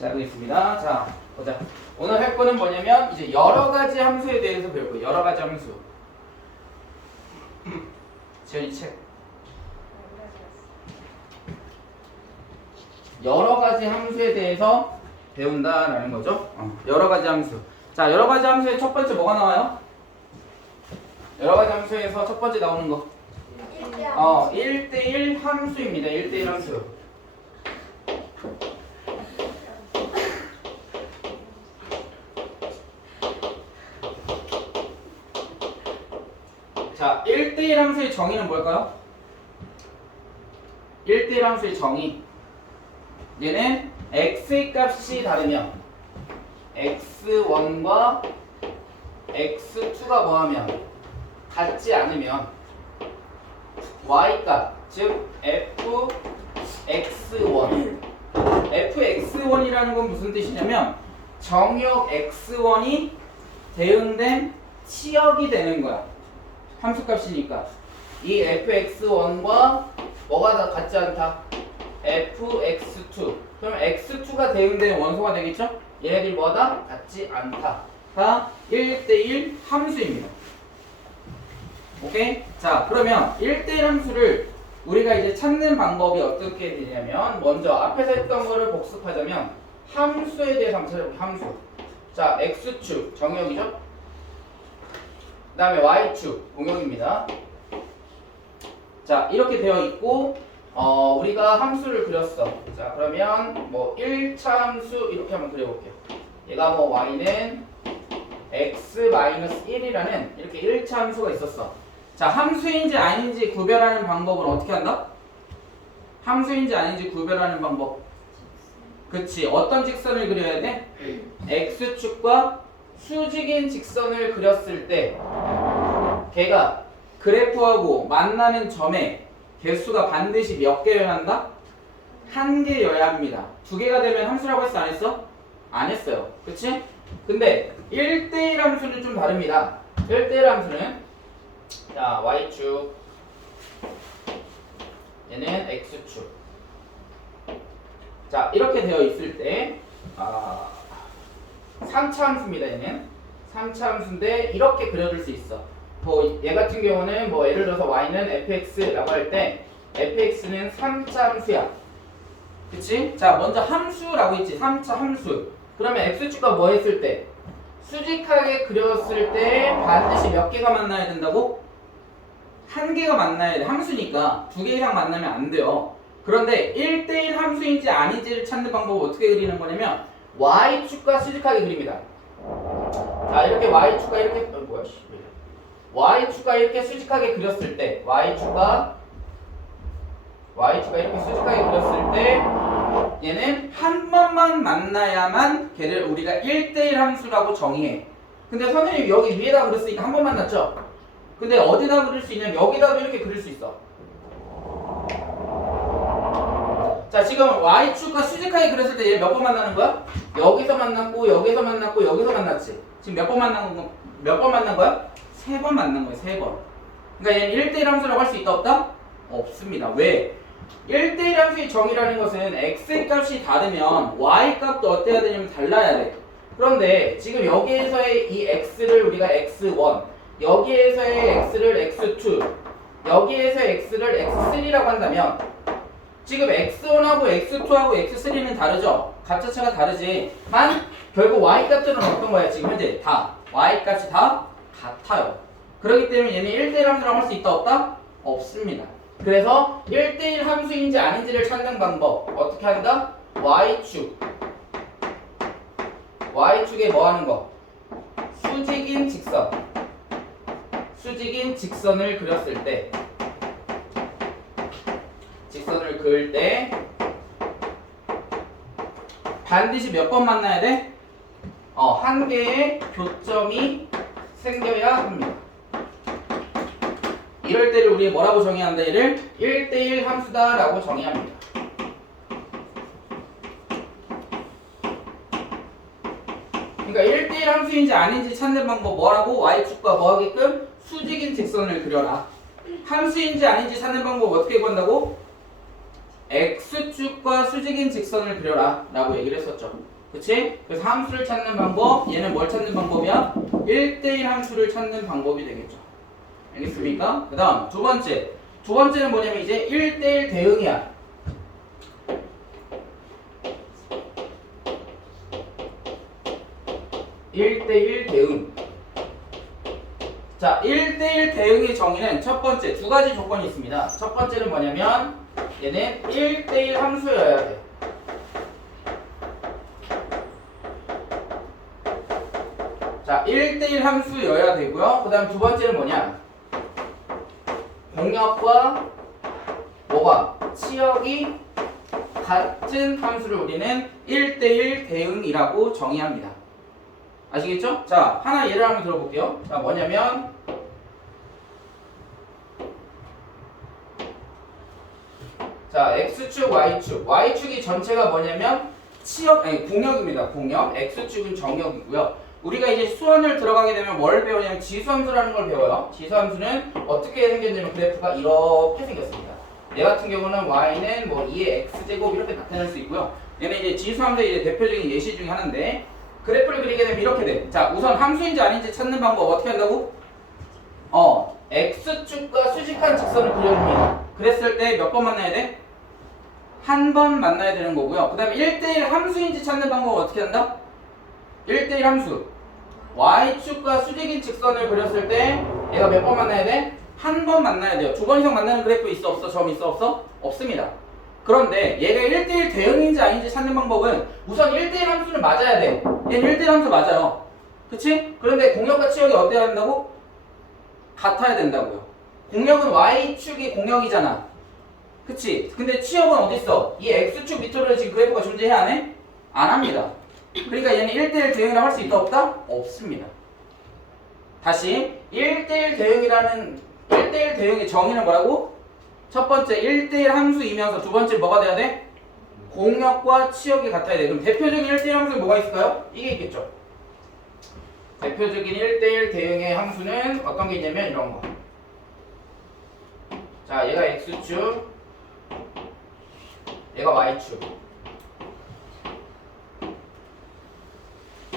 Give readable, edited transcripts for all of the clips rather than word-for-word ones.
자, 여기 있습니다. 자, 보자. 오늘 할 거는 뭐냐면 이제 여러 가지 함수에 대해서 배울 거예요. 여러 가지 함수. 지현이 책. 여러 가지 함수에 대해서 배운다라는 거죠. 여러 가지 함수. 자, 여러 가지 함수의 첫 번째 뭐가 나와요? 여러 가지 함수에서 첫 번째 나오는 거. 1대1 함수입니다. 1대1 함수. 자, 1대1 함수의 정의는 뭘까요? 1대1 함수의 정의. 얘는 x의 값이 다르면 x1과 x2가 뭐하면 같지 않으면 y값, 즉 fx1 fx1이라는 건 무슨 뜻이냐면 정역 x1이 대응된 치역이 되는 거야. 함수값이니까 이 fx1과 뭐가 다 같지 않다? fx2. 그럼 x2가 대응된 원소가 되겠죠? 얘네들이 뭐다? 같지 않다가 1대1 함수입니다. 오케이? 자, 그러면 1대1 함수를 우리가 이제 찾는 방법이 어떻게 되냐면 먼저 앞에서 했던 거를 복습하자면 함수에 대해서 한번 찾아볼게요. 함수. 자, x축 정역이죠? 그 다음에 y축 공역입니다. 자, 이렇게 되어 있고 우리가 함수를 그렸어. 자, 그러면 뭐 1차 함수 이렇게 한번 그려볼게요. 얘가 뭐 y는 x-1이라는 이렇게 1차 함수가 있었어. 자, 함수인지 아닌지 구별하는 방법은 어떻게 한다? 함수인지 아닌지 구별하는 방법. 그치. 어떤 직선을 그려야 돼? x축과 수직인 직선을 그렸을 때 걔가 그래프하고 만나는 점의 개수가 반드시 몇 개여야 한다? 한 개여야 합니다. 두 개가 되면 함수라고 했어? 안 했어? 안 했어요. 그치? 근데 1대1 함수는 좀 다릅니다. 1대1 함수는 자, y축 얘는 x축. 자, 이렇게 되어 있을 때 3차 함수입니다. 얘는 3차 함수인데 이렇게 그려줄 수 있어. 뭐 얘 같은 경우는 뭐 예를 들어서 y는 fx라고 할 때 fx는 3차 함수야. 그치? 자, 먼저 함수라고 했지. 3차 함수. 그러면 x축과 뭐 했을 때? 수직하게 그렸을 때 반드시 몇 개가 만나야 된다고? 한 개가 만나야 돼. 함수니까 두 개 이상 만나면 안 돼요. 그런데 1대1 함수인지 아닌지를 찾는 방법은 어떻게 그리는 거냐면 y축과 수직하게 그립니다. 자, 이렇게 y축과 이렇게 y축과 이렇게 수직하게 그렸을 때 y축과 이렇게 수직하게 그렸을 때 얘는 한 번만 만나야만 걔를 우리가 1대1 함수라고 정의해. 근데 선생님 여기 위에다 그렸으니까 한 번 만났죠? 근데 어디다 그릴 수 있냐면 여기다도 이렇게 그릴 수 있어. 자, 지금 y축과 수직하게 그렸을 때 얘 몇 번 만나는 거야? 여기서 만났고 여기서 만났고 여기서 만났지. 지금 몇 번 만난 거야? 3번 만난 거야. 3번. 그러니까 얘는 1대1 함수라고 할 수 있다 없다? 없습니다. 왜? 1대1 함수의 정의라는 것은 x의 값이 다르면 y 값도 어때야 되냐면 달라야 돼. 그런데 지금 여기에서의 이 x를 우리가 x1, 여기에서의 x를 x2, 여기에서의 x를 x3라고 한다면 지금 x1하고 x2하고 x3는 다르죠? 값자체가 다르지만 결국 y 값들은 어떤 거야? 지금 현재 다 y 값이 다 같아요. 그렇기 때문에 얘는 1대1 함수라고 할 수 있다 없다? 없습니다. 그래서 1대1 함수인지 아닌지를 찾는 방법 어떻게 한다? y축에 뭐 하는 거? 수직인 직선을 그렸을 때 직선을 그을 때 반드시 몇 번 만나야 돼? 한 개의 교점이 생겨야 합니다. 이럴 때를 우리 뭐라고 정의한다? 얘를 1대1 함수다 라고 정의합니다. 그러니까 1대1 함수인지 아닌지 찾는 방법 뭐라고? y축과 뭐 하게끔? 수직인 직선을 그려라. 함수인지 아닌지 찾는 방법 어떻게 구한다고? x축과 수직인 직선을 그려라 라고 얘기를 했었죠. 그치? 그래서 함수를 찾는 방법, 얘는 뭘 찾는 방법이야? 1대1 함수를 찾는 방법이 되겠죠. 알겠습니까? 그 다음 두 번째는 뭐냐면 이제 1대1 대응이야. 대응. 자, 1대1 대응의 정의는 첫 번째 두 가지 조건이 있습니다. 첫 번째는 뭐냐면 얘는 1대1 함수여야 돼. 자, 1대1 함수여야 되고요. 그 다음 두 번째는 뭐냐? 공역과 뭐가? 치역이 같은 함수를 우리는 1대1 대응이라고 정의합니다. 아시겠죠? 자, 하나 예를 한번 들어볼게요. 자, 뭐냐면 자, x축, y축. y축이 전체가 뭐냐면 치역, 아니 공역입니다. 공역. x축은 정역이고요. 우리가 이제 수원을 들어가게 되면 뭘 배우냐면 지수함수라는 걸 배워요. 지수함수는 어떻게 생겼냐면 그래프가 이렇게 생겼습니다. 얘 같은 경우는 y는 뭐 2의 x제곱 이렇게 나타낼 수 있고요. 얘는 이제 지수함수의 이제 대표적인 예시 중에 하나인데 그래프를 그리게 되면 이렇게 돼. 자, 우선 함수인지 아닌지 찾는 방법 어떻게 한다고? x축과 수직한 직선을 그려줍니다. 그랬을 때 몇 번 만나야 돼? 한 번 만나야 되는 거고요. 그 다음에 1대1 함수인지 찾는 방법 어떻게 한다? 1대1 함수. y축과 수직인 직선을 그렸을 때 얘가 몇 번 만나야 돼? 한 번 만나야 돼요. 두 번 이상 만나는 그래프 있어 없어? 점 있어 없어? 없습니다. 그런데 얘가 1대1 대응인지 아닌지 찾는 방법은 우선 1대1 함수는 맞아야 돼. 얘는 1대1 함수 맞아요. 그치? 그런데 공역과 치역이 어때야 된다고? 같아야 된다고요. 공역은 y축이 공역이잖아. 그치? 근데 치역은 어딨어? 이 x축 밑으로 지금 그래프가 존재해야 안 해? 안 합니다. 그러니까 얘는 1대1 대응이라고 할 수 있다 없다? 없습니다. 다시 1대1 대응의 정의는 뭐라고? 첫 번째 1대1 함수이면서 두 번째 뭐가 돼야 돼? 공역과 치역이 같아야 돼. 그럼 대표적인 1대1 함수는 뭐가 있을까요? 이게 있겠죠. 대표적인 1대1 대응의 함수는 어떤 게 있냐면 이런 거. 자, 얘가 x축, 얘가 y축.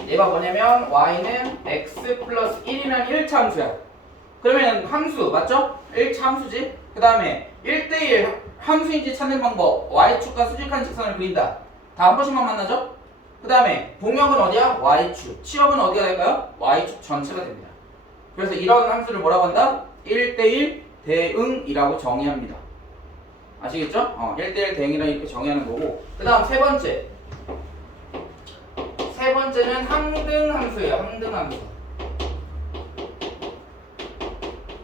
얘가 뭐냐면 y는 x 플러스 1이라는 1차 함수야. 그러면 함수 맞죠? 1차 함수지. 그 다음에 1대1 함수인지 찾는 방법 y축과 수직한 직선을 그린다. 다 한 번씩만 만나죠? 그 다음에 공역은 어디야? y축. 치역은 어디가 될까요? y축 전체가 됩니다. 그래서 이런 함수를 뭐라고 한다? 1대1 대응이라고 정의합니다. 아시겠죠? 1대1 대응이라고 이렇게 정의하는 거고. 그 다음 세 번째는 항등함수예요. 항등함수.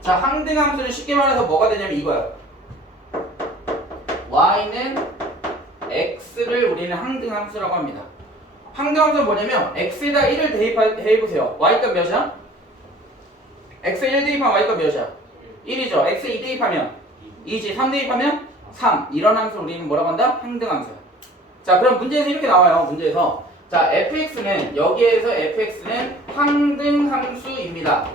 자, 항등함수는 쉽게 말해서 뭐가 되냐면 이거야. y는 x를 우리는 항등함수라고 합니다. 항등함수는 뭐냐면 x에다 1을 대입해보세요. y값 몇이야? x에 1 대입하면 y값 몇이야? 1이죠. x에 2 대입하면 2지. 3 대입하면 3. 이런 함수를 우리는 뭐라고 한다? 항등함수야. 자, 그럼 문제에서 이렇게 나와요. 문제에서 자, fx는 여기에서 fx는 항등함수입니다.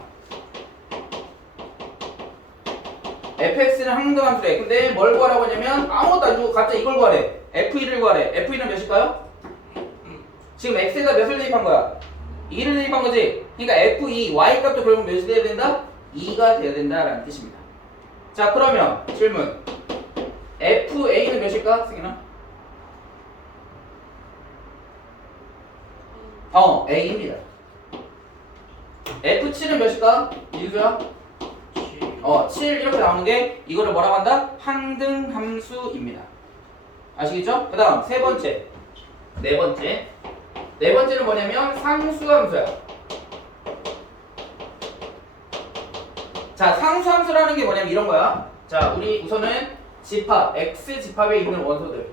fx는 항등함수래. 근데 뭘 구하라고 하냐면 아무것도 안 주고 갑자기 이걸 구하래. f1을 구하래. f1은 몇일까요? 지금 x에다 몇을 대입한 거야? 2를 대입한 거지. 그러니까 f2, y 값도 결국 몇이 돼야 된다? 2가 돼야 된다라는 뜻입니다. 자, 그러면 질문. fa는 몇일까? 승인아? A입니다. F7은 몇일까? 민수야? 7 이렇게 나오는 게 이거를 뭐라고 한다? 항등함수입니다. 아시겠죠? 그 다음 네 번째는 뭐냐면 상수함수야. 자, 상수함수라는 게 뭐냐면 이런 거야. 자, 우리 우선은 집합, x 집합에 있는 원소들.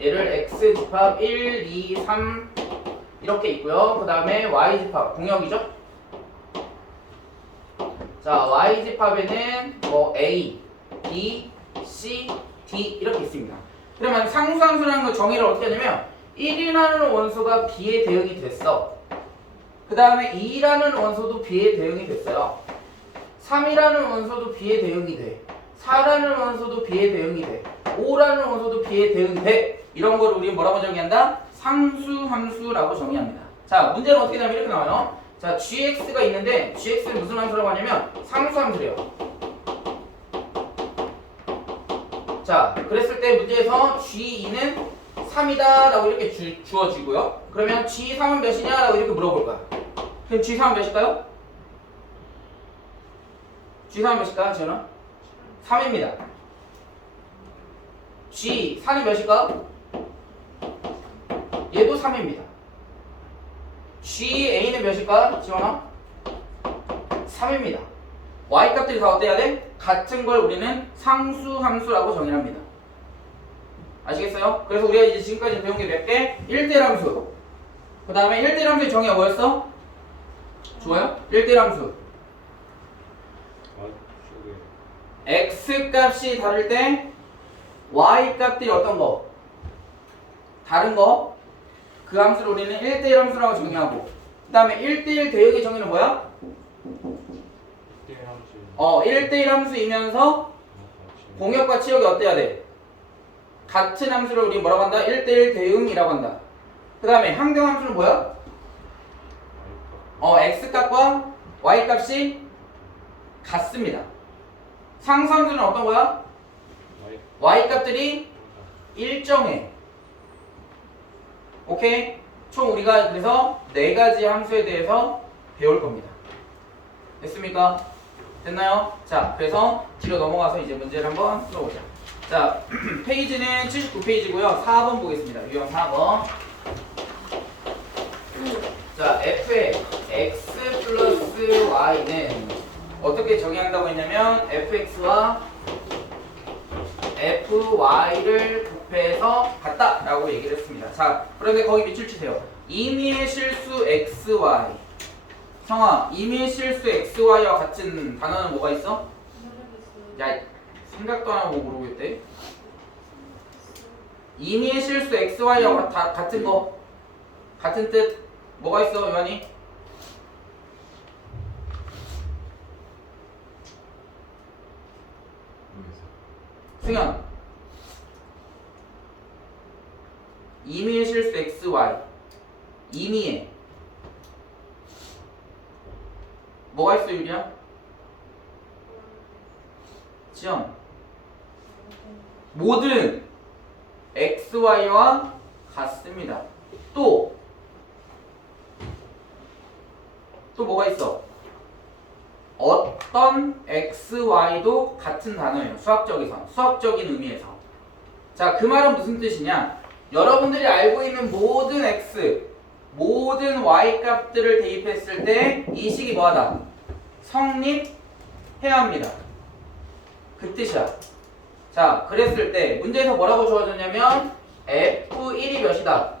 얘를 x 집합 1, 2, 3 이렇게 있고요. 그 다음에 y집합, 공역이죠? 자, y집합에는 뭐 a, b, c, d 이렇게 있습니다. 그러면 상수함수라는 거 정의를 어떻게 하냐면 1이라는 원소가 b에 대응이 됐어. 그 다음에 2라는 원소도 b에 대응이 됐어요. 3이라는 원소도 b에 대응이 돼. 4라는 원소도 b에 대응이 돼. O라는 원소도 B에 대응돼. 이런 걸 우리는 뭐라고 정의한다? 상수함수라고 정의합니다. 자, 문제는 어떻게 되냐면 이렇게 나와요. 자, gx가 있는데 gx는 무슨 함수라고 하냐면 상수함수래요. 자, 그랬을 때 문제에서 g2는 3이다 라고 이렇게 주어지고요. 그러면 g3은 몇이냐 라고 이렇게 물어볼 거야. 그럼 g3은 몇일까요? g3은 몇일까? 지현아? 3입니다. g4는 몇일까? 얘도 3입니다. GA는 몇일까? 지원아? 3입니다. Y값들이 다 어때야 돼? 같은 걸 우리는 상수함수라고 정의합니다. 아시겠어요? 그래서 우리가 이제 지금까지 배운 게 몇 개? 1대1함수. 그 다음에 1대1함수의 정의가 뭐였어? 좋아요? 1대1함수. X값이 다를 때 Y값들이 어떤 거? 다른 거? 그 함수를 우리는 1대1 함수라고 정의하고 그 다음에 1대1 대역의 정의는 뭐야? 1대1 함수이면서 공역과 치역이 어때야 돼? 같은 함수를 우리 뭐라고 한다? 1대1 대응이라고 한다. 그 다음에 항등 함수는 뭐야? X값과 Y값이 같습니다. 상수함수는 어떤 거야? Y값들이 일정해. 오케이? 총 우리가 그래서 4가지 함수에 대해서 배울 겁니다. 됐습니까? 됐나요? 자, 그래서 뒤로 넘어가서 이제 문제를 한번 풀어보자. 자, 페이지는 79페이지고요. 4번 보겠습니다. 유형 4번. 자, f의 x 플러스 y는 어떻게 정의한다고 했냐면 fx와 fy를 곱해서 같다 라고 얘기를 했습니다. 자, 그런데 거기 밑줄 치세요. 임의의 실수 xy. 성아, 임의의 실수 xy와 같은 단어는 뭐가 있어? 야, 생각도 안 하고 모르겠대. 임의의 실수 xy와 같은 거, 같은 뜻 뭐가 있어, 요한이? 승현, 임의의 실수 xy, 임의의 뭐가 있어, 유리야? 지영, 모든 xy와 같습니다. 또 뭐가 있어? 어떤 xy도 같은 단어예요. 수학적인 의미에서. 자, 그 말은 무슨 뜻이냐? 여러분들이 알고 있는 모든 x, 모든 y 값들을 대입했을 때 이 식이 뭐하다? 성립해야 합니다. 그 뜻이야. 자, 그랬을 때 문제에서 뭐라고 주어졌냐면 f1이 몇이다?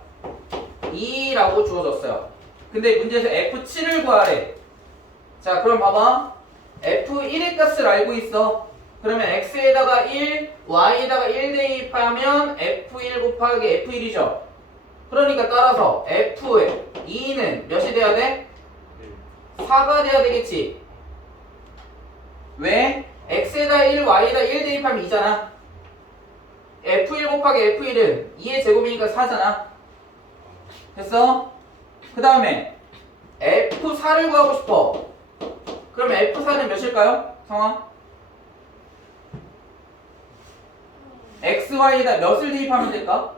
2라고 주어졌어요. 근데 문제에서 f7을 구하래. 자, 그럼 봐봐. f1의 값을 알고 있어. 그러면 x에다가 1, y에다가 1 대입하면 f1 곱하기 f1이죠. 그러니까 따라서 f2는 몇이 돼야 돼? 4가 돼야 되겠지. 왜? x에다 1, y에다 1 대입하면 2잖아. f1 곱하기 f1은 2의 제곱이니까 4잖아. 됐어? 그 다음에 f4를 구하고 싶어. 그러면 f4는 몇일까요? 성아? xy에다 몇을 대입하면 될까?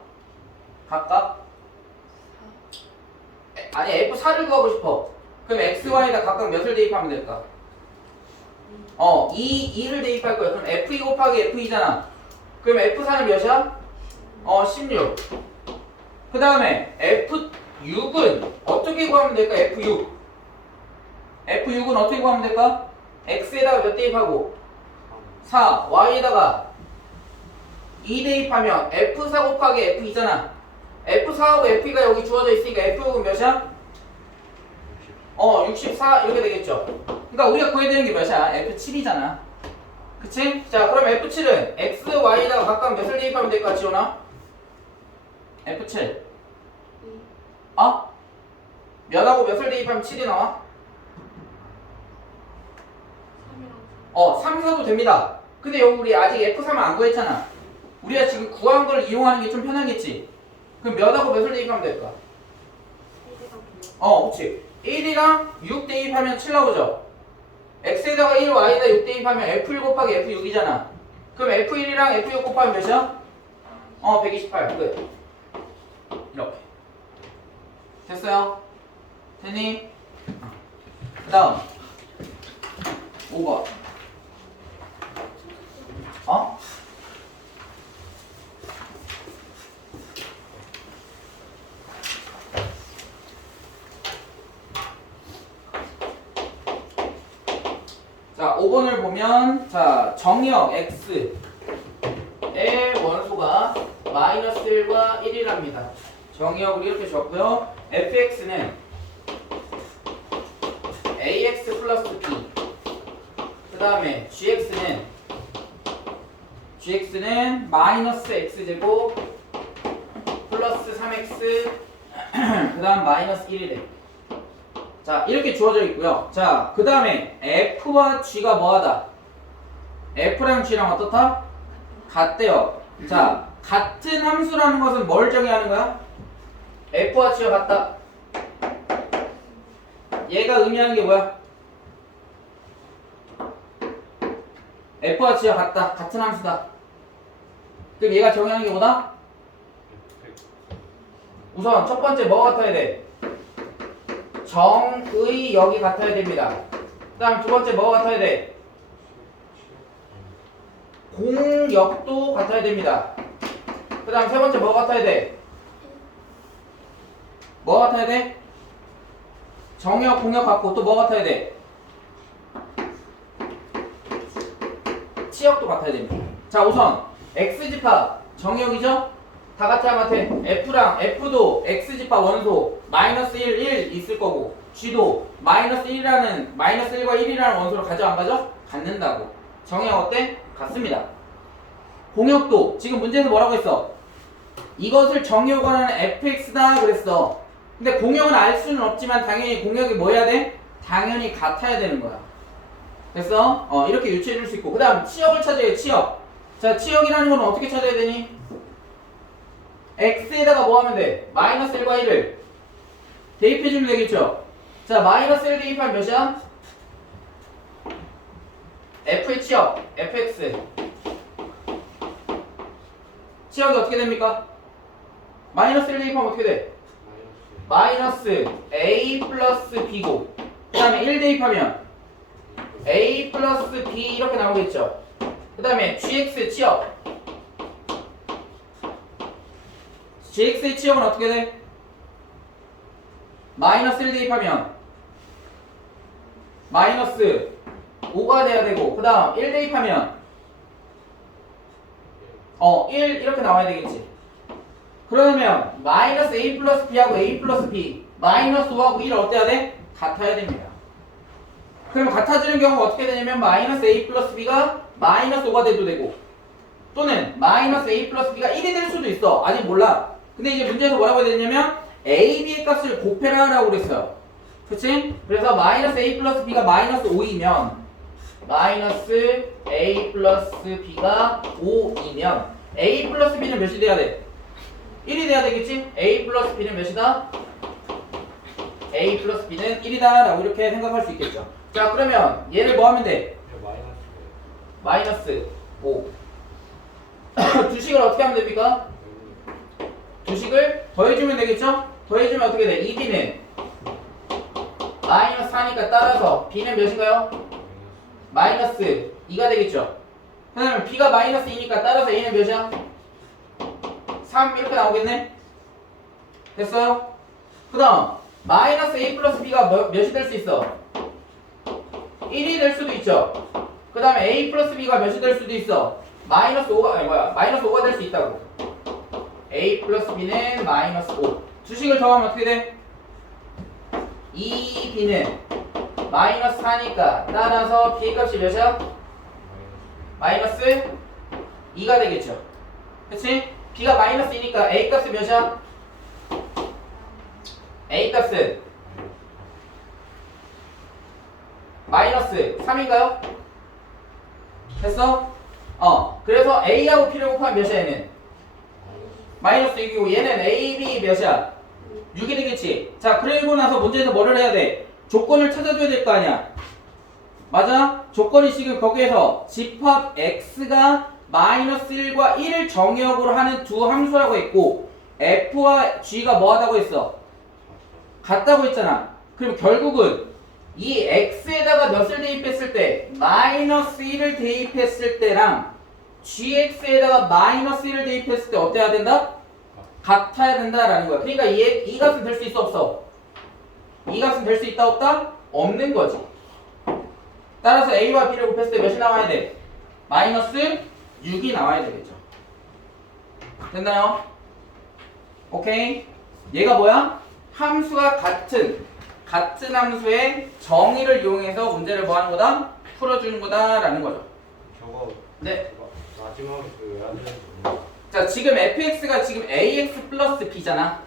각각? 아니, f4를 구하고 싶어. 그럼 xy에다 각각 몇을 대입하면 될까? 2를 대입할 거야. 그럼 f2 곱하기 f2잖아. 그럼 f4는 몇이야? 16. 그 다음에 f6은 어떻게 구하면 될까? f6은 어떻게 구하면 될까? x에다가 몇 대입하고? 4. y에다가 2 대입하면 f4 곱하기 f2잖아. f4하고 f2가 여기 주어져 있으니까 f6은 몇이야? 64 이렇게 되겠죠. 그러니까 우리가 구해야 되는 게 몇이야? f7이잖아. 그치? 자, 그럼 f7은 x, y에다가 각각 몇을 대입하면 될까, 지원아? f7 몇하고 몇을 대입하면 7이 나와? 3, 4도 됩니다. 근데 여기 우리 아직 f3을 안 구했잖아. 우리가 지금 구한 걸 이용하는 게 좀 편하겠지? 그럼 몇하고 몇을 대입하면 될까? 그렇지. 1이랑 6 대입하면 7 나오죠? x에다가 1, y에다 6 대입하면 f1 곱하기 f6이잖아. 그럼 f1이랑 f6 곱하면 몇이야? 128. 끝. 이렇게. 됐어요? 됐니? 그 다음 5번. 자, 5번을 보면, 자, 정역 x의 원소가 마이너스 1과 1이랍니다. 정역을 이렇게 줬고요. fx는 ax 플러스 b. 그 다음에 gx는 마이너스 x제곱 플러스 3x 그 다음 마이너스 1이래. 자, 이렇게 주어져 있고요. 자, 그 다음에 f와 g가 뭐하다? f랑 g랑 어떻다? 같대요. 자, 같은 함수라는 것은 뭘 정의하는 거야? f와 g가 같다. 얘가 의미하는 게 뭐야? f와 g가 같다. 같은 함수다. 그럼 얘가 정의하는 게 뭐다? 우선 첫 번째 뭐가 같아야 돼? 정의 역이 같아야 됩니다. 그 다음 두 번째 뭐가 같아야 돼? 공역도 같아야 됩니다. 그 다음 세 번째 뭐가 같아야 돼? 뭐가 같아야 돼? 정역, 공역 같고 또 뭐가 같아야 돼? 치역도 같아야 됩니다. 자, 우선 x집합 정역이죠? 다 같아 안 같아? F도 x집합 원소 마이너스 1, 1 있을 거고 G도 마이너스 1이라는 마이너스 1과 1이라는 원소를 가져 안 가져? 갖는다고. 정역 어때? 같습니다. 공역도 지금 문제에서 뭐라고 했어? 이것을 정역하는 fx다 그랬어. 근데 공역은 알 수는 없지만 당연히 공역이 뭐 해야 돼? 당연히 같아야 되는 거야. 됐어? 이렇게 유추해 줄 수 있고 그 다음 치역을 찾아야 돼. 치역. 자, 치역이라는 건 어떻게 찾아야 되니? x에다가 뭐 하면 돼? 마이너스 1과 1을 대입해 주면 되겠죠? 자, 마이너스 1 대입하면 몇이야? f의 치역 fx 치역이 어떻게 됩니까? 마이너스 1 대입하면 어떻게 돼? 마이너스 a 플러스 b고 그 다음에 1 대입하면 a 플러스 b 이렇게 나오겠죠? 그 다음에 gx 치역 gx의 치역은 어떻게 돼? 마이너스 1 대입하면 마이너스 5가 돼야 되고 그 다음 1 대입하면 1 이렇게 나와야 되겠지. 그러면 마이너스 a 플러스 b하고 a 플러스 b 마이너스 5하고 1 어때야 돼? 같아야 됩니다. 그럼 같아지는 경우가 어떻게 되냐면 마이너스 a 플러스 b가 마이너스 5가 돼도 되고 또는 마이너스 a 플러스 b가 1이 될 수도 있어. 아직 몰라. 근데 이제 문제에서 뭐라고 해야 되냐면 a, b의 값을 곱해라 라고 그랬어요. 그치? 그래서 마이너스 a 플러스 b가 마이너스 5이면 마이너스 a 플러스 b가 5이면 a 플러스 b는 몇이 돼야 돼? 1이 돼야 되겠지? a 플러스 b는 몇이다? a 플러스 b는 1이다 라고 이렇게 생각할 수 있겠죠. 자, 그러면 얘를 뭐 하면 돼? 마이너스 5 두식을 어떻게 하면 됩니까? 두식을 더해주면 되겠죠? 더해주면 어떻게 돼? 2b는 마이너스 4니까 따라서 b는 몇인가요? 마이너스 2가 되겠죠? 그 다음에 b가 마이너스 2니까 따라서 a는 몇이야? 3 이렇게 나오겠네? 됐어요? 그 다음 마이너스 a 플러스 b가 몇이 될 수 있어? 1이 될 수도 있죠? 그 다음에 a 플러스 b가 몇이 될 수도 있어? 마이너스 5가 될 수 있다고. a 플러스 b는 마이너스 5 주식을 더하면 어떻게 돼? 2b는 마이너스 4니까 따라서 b 값이 몇이야? 마이너스 2가 되겠죠. 그치? b가 마이너스 2니까 a 값이 몇이야? a 값은 마이너스 3인가요? 됐어? 그래서 A하고 B를 곱하면 몇이야 얘는? 마이너스 6이고 얘는 A, B 몇이야? 6이 되겠지. 자, 그리고 나서 문제에서 뭐를 해야 돼? 조건을 찾아줘야 될 거 아니야. 맞아? 조건이 지금 거기에서 집합 x가 마이너스 1과 1을 정의역으로 하는 두 함수라고 했고 f와 g가 뭐하다고 했어? 같다고 했잖아. 그럼 결국은 이 x에다가 몇을 대입했을 때 마이너스 1을 대입했을 때랑 gx에다가 마이너스 1을 대입했을 때 어때야 된다? 같아야 된다라는 거야. 그러니까 이 값은 될 수 있어 없어? 이 값은 될 수 있다 없다? 없는 거지. 따라서 a와 b를 곱했을 때 몇이 나와야 돼? 마이너스 6이 나와야 되겠죠. 됐나요? 오케이. 얘가 뭐야? 함수가 같은 함수의 정의를 이용해서 문제를 뭐 하는 거다? 풀어주는 거다라는 거죠. 저거 네. 마지막에 그 외야 되는 거. 자, 지금 fx가 지금 ax 플러스 b잖아.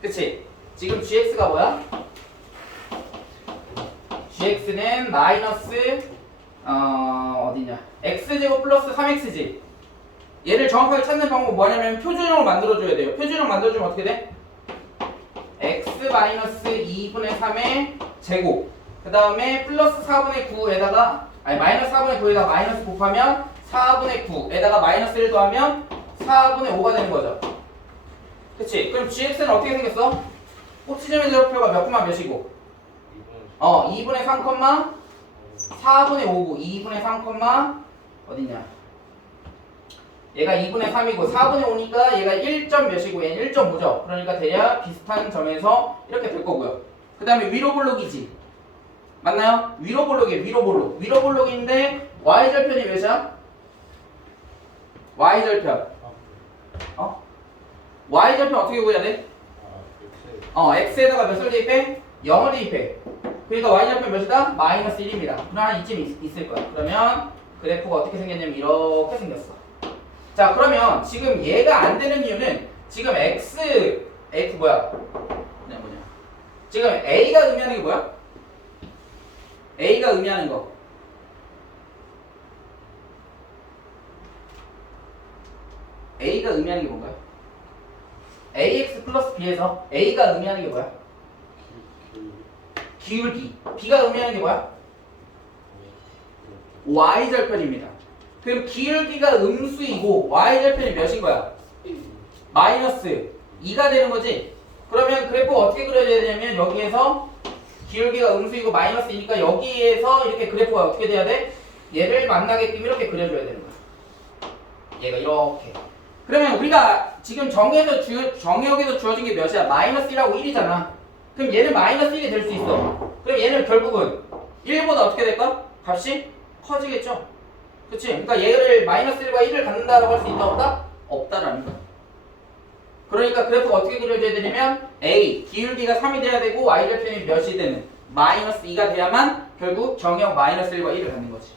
그치? 지금 gx가 뭐야? gx는 마이너스 어디냐? x제곱 플러스 3x지. 얘를 정확하게 찾는 방법은 뭐냐면 표준형을 만들어줘야 돼요. 표준형 만들어주면 어떻게 돼? x 마이너스 2분의 3의 제곱 그 다음에 플러스 4분의 9에다가 아니 마이너스 4분의 9에다가 마이너스 곱하면 4분의 9에다가 마이너스 1 더하면 4분의 5가 되는 거죠. 그치? 그럼 gx는 어떻게 생겼어? 꼭지점의 제곱표가 몇 콤마 몇이고? 2분의 3 콤마 4분의 5고 2분의 3 콤마 어디냐? 얘가 2분의 3이고 4분의 5니까 얘가 1점 몇이고 얘는 1.5죠. 그러니까 대략 비슷한 점에서 이렇게 될 거고요. 그 다음에 위로 볼록이지. 맞나요? 위로 볼록이에요. 위로 볼록. 위로 볼록인데 y절편이 몇이야? y절편. y절편 어떻게 구해야 돼? x에다가 몇을 대입해? 0을 대입해. 그러니까 y절편 몇이다? 마이너스 1입니다. 그럼 한 이쯤 있을 거야. 그러면 그래프가 어떻게 생겼냐면 이렇게 생겼어. 자, 그러면 지금 얘가 안 되는 이유는 지금 x 뭐야? 지금 a가 의미하는 게 뭐야? a가 의미하는 거. a가 의미하는 게 뭔가요? ax 플러스 b에서 a가 의미하는 게 뭐야? 기울기. b가 의미하는 게 뭐야? y절편입니다. 그럼 기울기가 음수이고 y절편이 몇인 거야? 마이너스 2가 되는 거지? 그러면 그래프 어떻게 그려줘야 되냐면 여기에서 기울기가 음수이고 마이너스 2니까 여기에서 이렇게 그래프가 어떻게 돼야 돼? 얘를 만나게끔 이렇게 그려줘야 되는 거야. 얘가 이렇게. 그러면 우리가 지금 정의역에서 주어진 게 몇이야? 마이너스 1하고 1이잖아. 그럼 얘는 마이너스 1이 될 수 있어. 그럼 얘는 결국은 1보다 어떻게 될까? 값이 커지겠죠? 그치? 그러니까 얘를 마이너스 1과 1을 갖는다라고 할 수 있다 없다? 없다라는 거야. 그러니까 그래프가 어떻게 그려져야 되냐면 A 기울기가 3이 돼야 되고 y절편이 몇이 되는 마이너스 2가 돼야만 결국 정의역 마이너스 1과 1을 갖는 거지.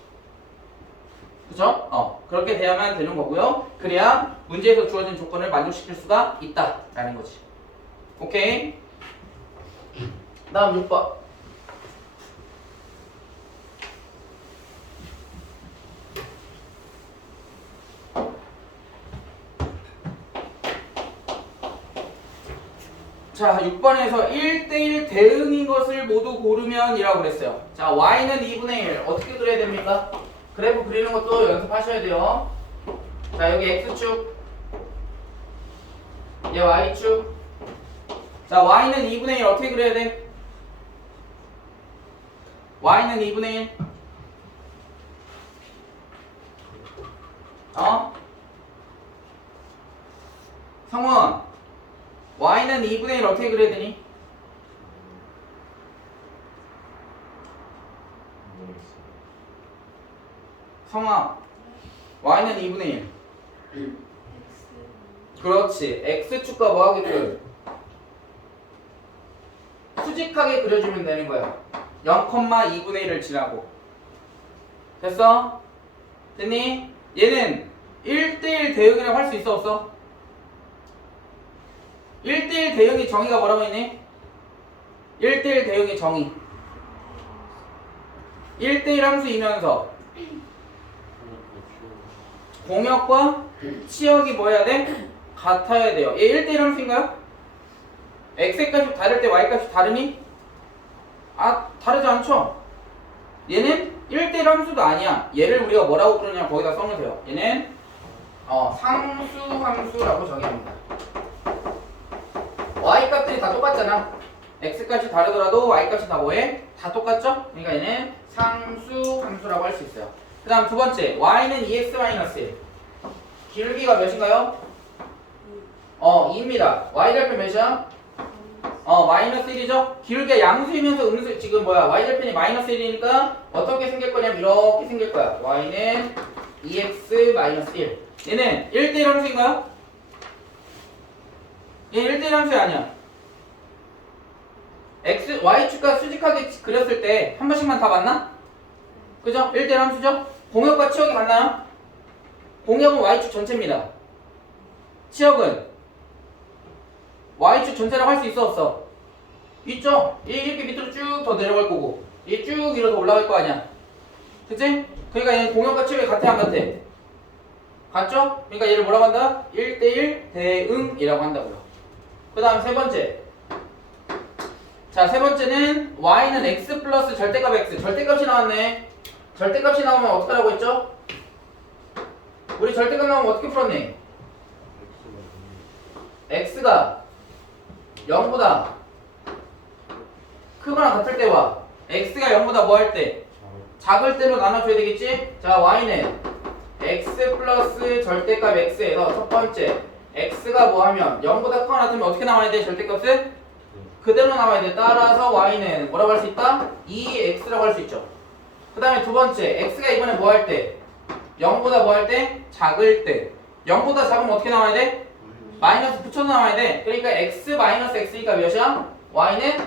그죠? 그렇게 돼야만 되는 거고요. 그래야 문제에서 주어진 조건을 만족시킬 수가 있다라는 거지. 오케이? 다음 6번. 자, 6번에서 1대1 대응인 것을 모두 고르면 이라고 그랬어요. 자, y는 2분의 1. 어떻게 그려야 됩니까? 그래프 그리는 것도 연습하셔야 돼요. 자, 여기 x축. 얘 y축. 자, y는 2분의 1 어떻게 그려야 돼? y는 2분의 1. 성원. y는 2분의 1 어떻게 그려야 되니? 성아, y는 2분의 1. 그렇지. x축과 뭐 하게끔? 수직하게 그려주면 되는 거야. 0,2분의 1을 지나고. 됐어? 됐니? 얘는 1대1 대응이라고 할 수 있어 없어? 1대1 대응의 정의가 뭐라고 했니? 1대1 대응의 정의 1대1 함수이면서 공역과 치역이 뭐 해야 돼? 같아야 돼요. 얘 1대1 함수인가요? x의 값이 다를 때 y 값이 다르니? 아, 다르지 않죠? 얘는 1대1 함수도 아니야. 얘를 우리가 뭐라고 부르냐 거기다 써놓으세요. 얘는 상수 함수라고 정의합니다. y 값들이 다 똑같잖아. x 값이 다르더라도 y 값이 다 뭐해? 다 똑같죠? 그러니까 얘는 상수 함수라고 할 수 있어요. 그 다음 두 번째, y는 2x-1. 기울기가 몇인가요? 2입니다. y절편 몇이야? 마이너스 1이죠? 기울기가 양수이면서 음수, 지금 뭐야? y절편이 마이너스 1이니까 어떻게 생길 거냐면 이렇게 생길 거야. y는 2x-1. 얘는 1대1 함수인가요? 얘 1대1 함수 아니야. y축과 수직하게 그렸을 때 한 번씩만 다 봤나? 그죠? 1대1 함수죠? 공역과 치역이 같나요? 공역은 y축 전체입니다. 치역은 y축 전체라고 할 수 있어 없어? 있죠? 얘 이렇게 밑으로 쭉 더 내려갈 거고 얘 쭉 위로 더 올라갈 거 아니야. 그치? 그러니까 얘는 공역과 치역이 같아 안 같아? 같죠? 그러니까 얘를 뭐라고 한다? 1대1 대응이라고 한다고요. 그 다음 세 번째. 자, 세 번째는 y는 x 플러스 절대값 x. 절대값이 나왔네. 절대값이 나오면 어떻게 하라고 했죠? 우리 절대값 나오면 어떻게 풀었니? x가 0보다 크거나 같을 때와 x가 0보다 뭐 할 때? 작을 때로 나눠줘야 되겠지? 자, y는 x 플러스 절대값 x에서 첫 번째 x가 뭐 하면 0보다 크거나 같으면 어떻게 나와야 돼? 절대값은? 그대로 나와야 돼. 따라서 y는 뭐라고 할 수 있다? 2x라고 할 수 있죠. 그 다음에 두 번째 x가 이번에 뭐 할 때? 0보다 뭐 할 때? 작을 때. 0보다 작으면 어떻게 나와야 돼? 마이너스 붙여서 나와야 돼. 그러니까 x 마이너스 x니까 몇이야? y는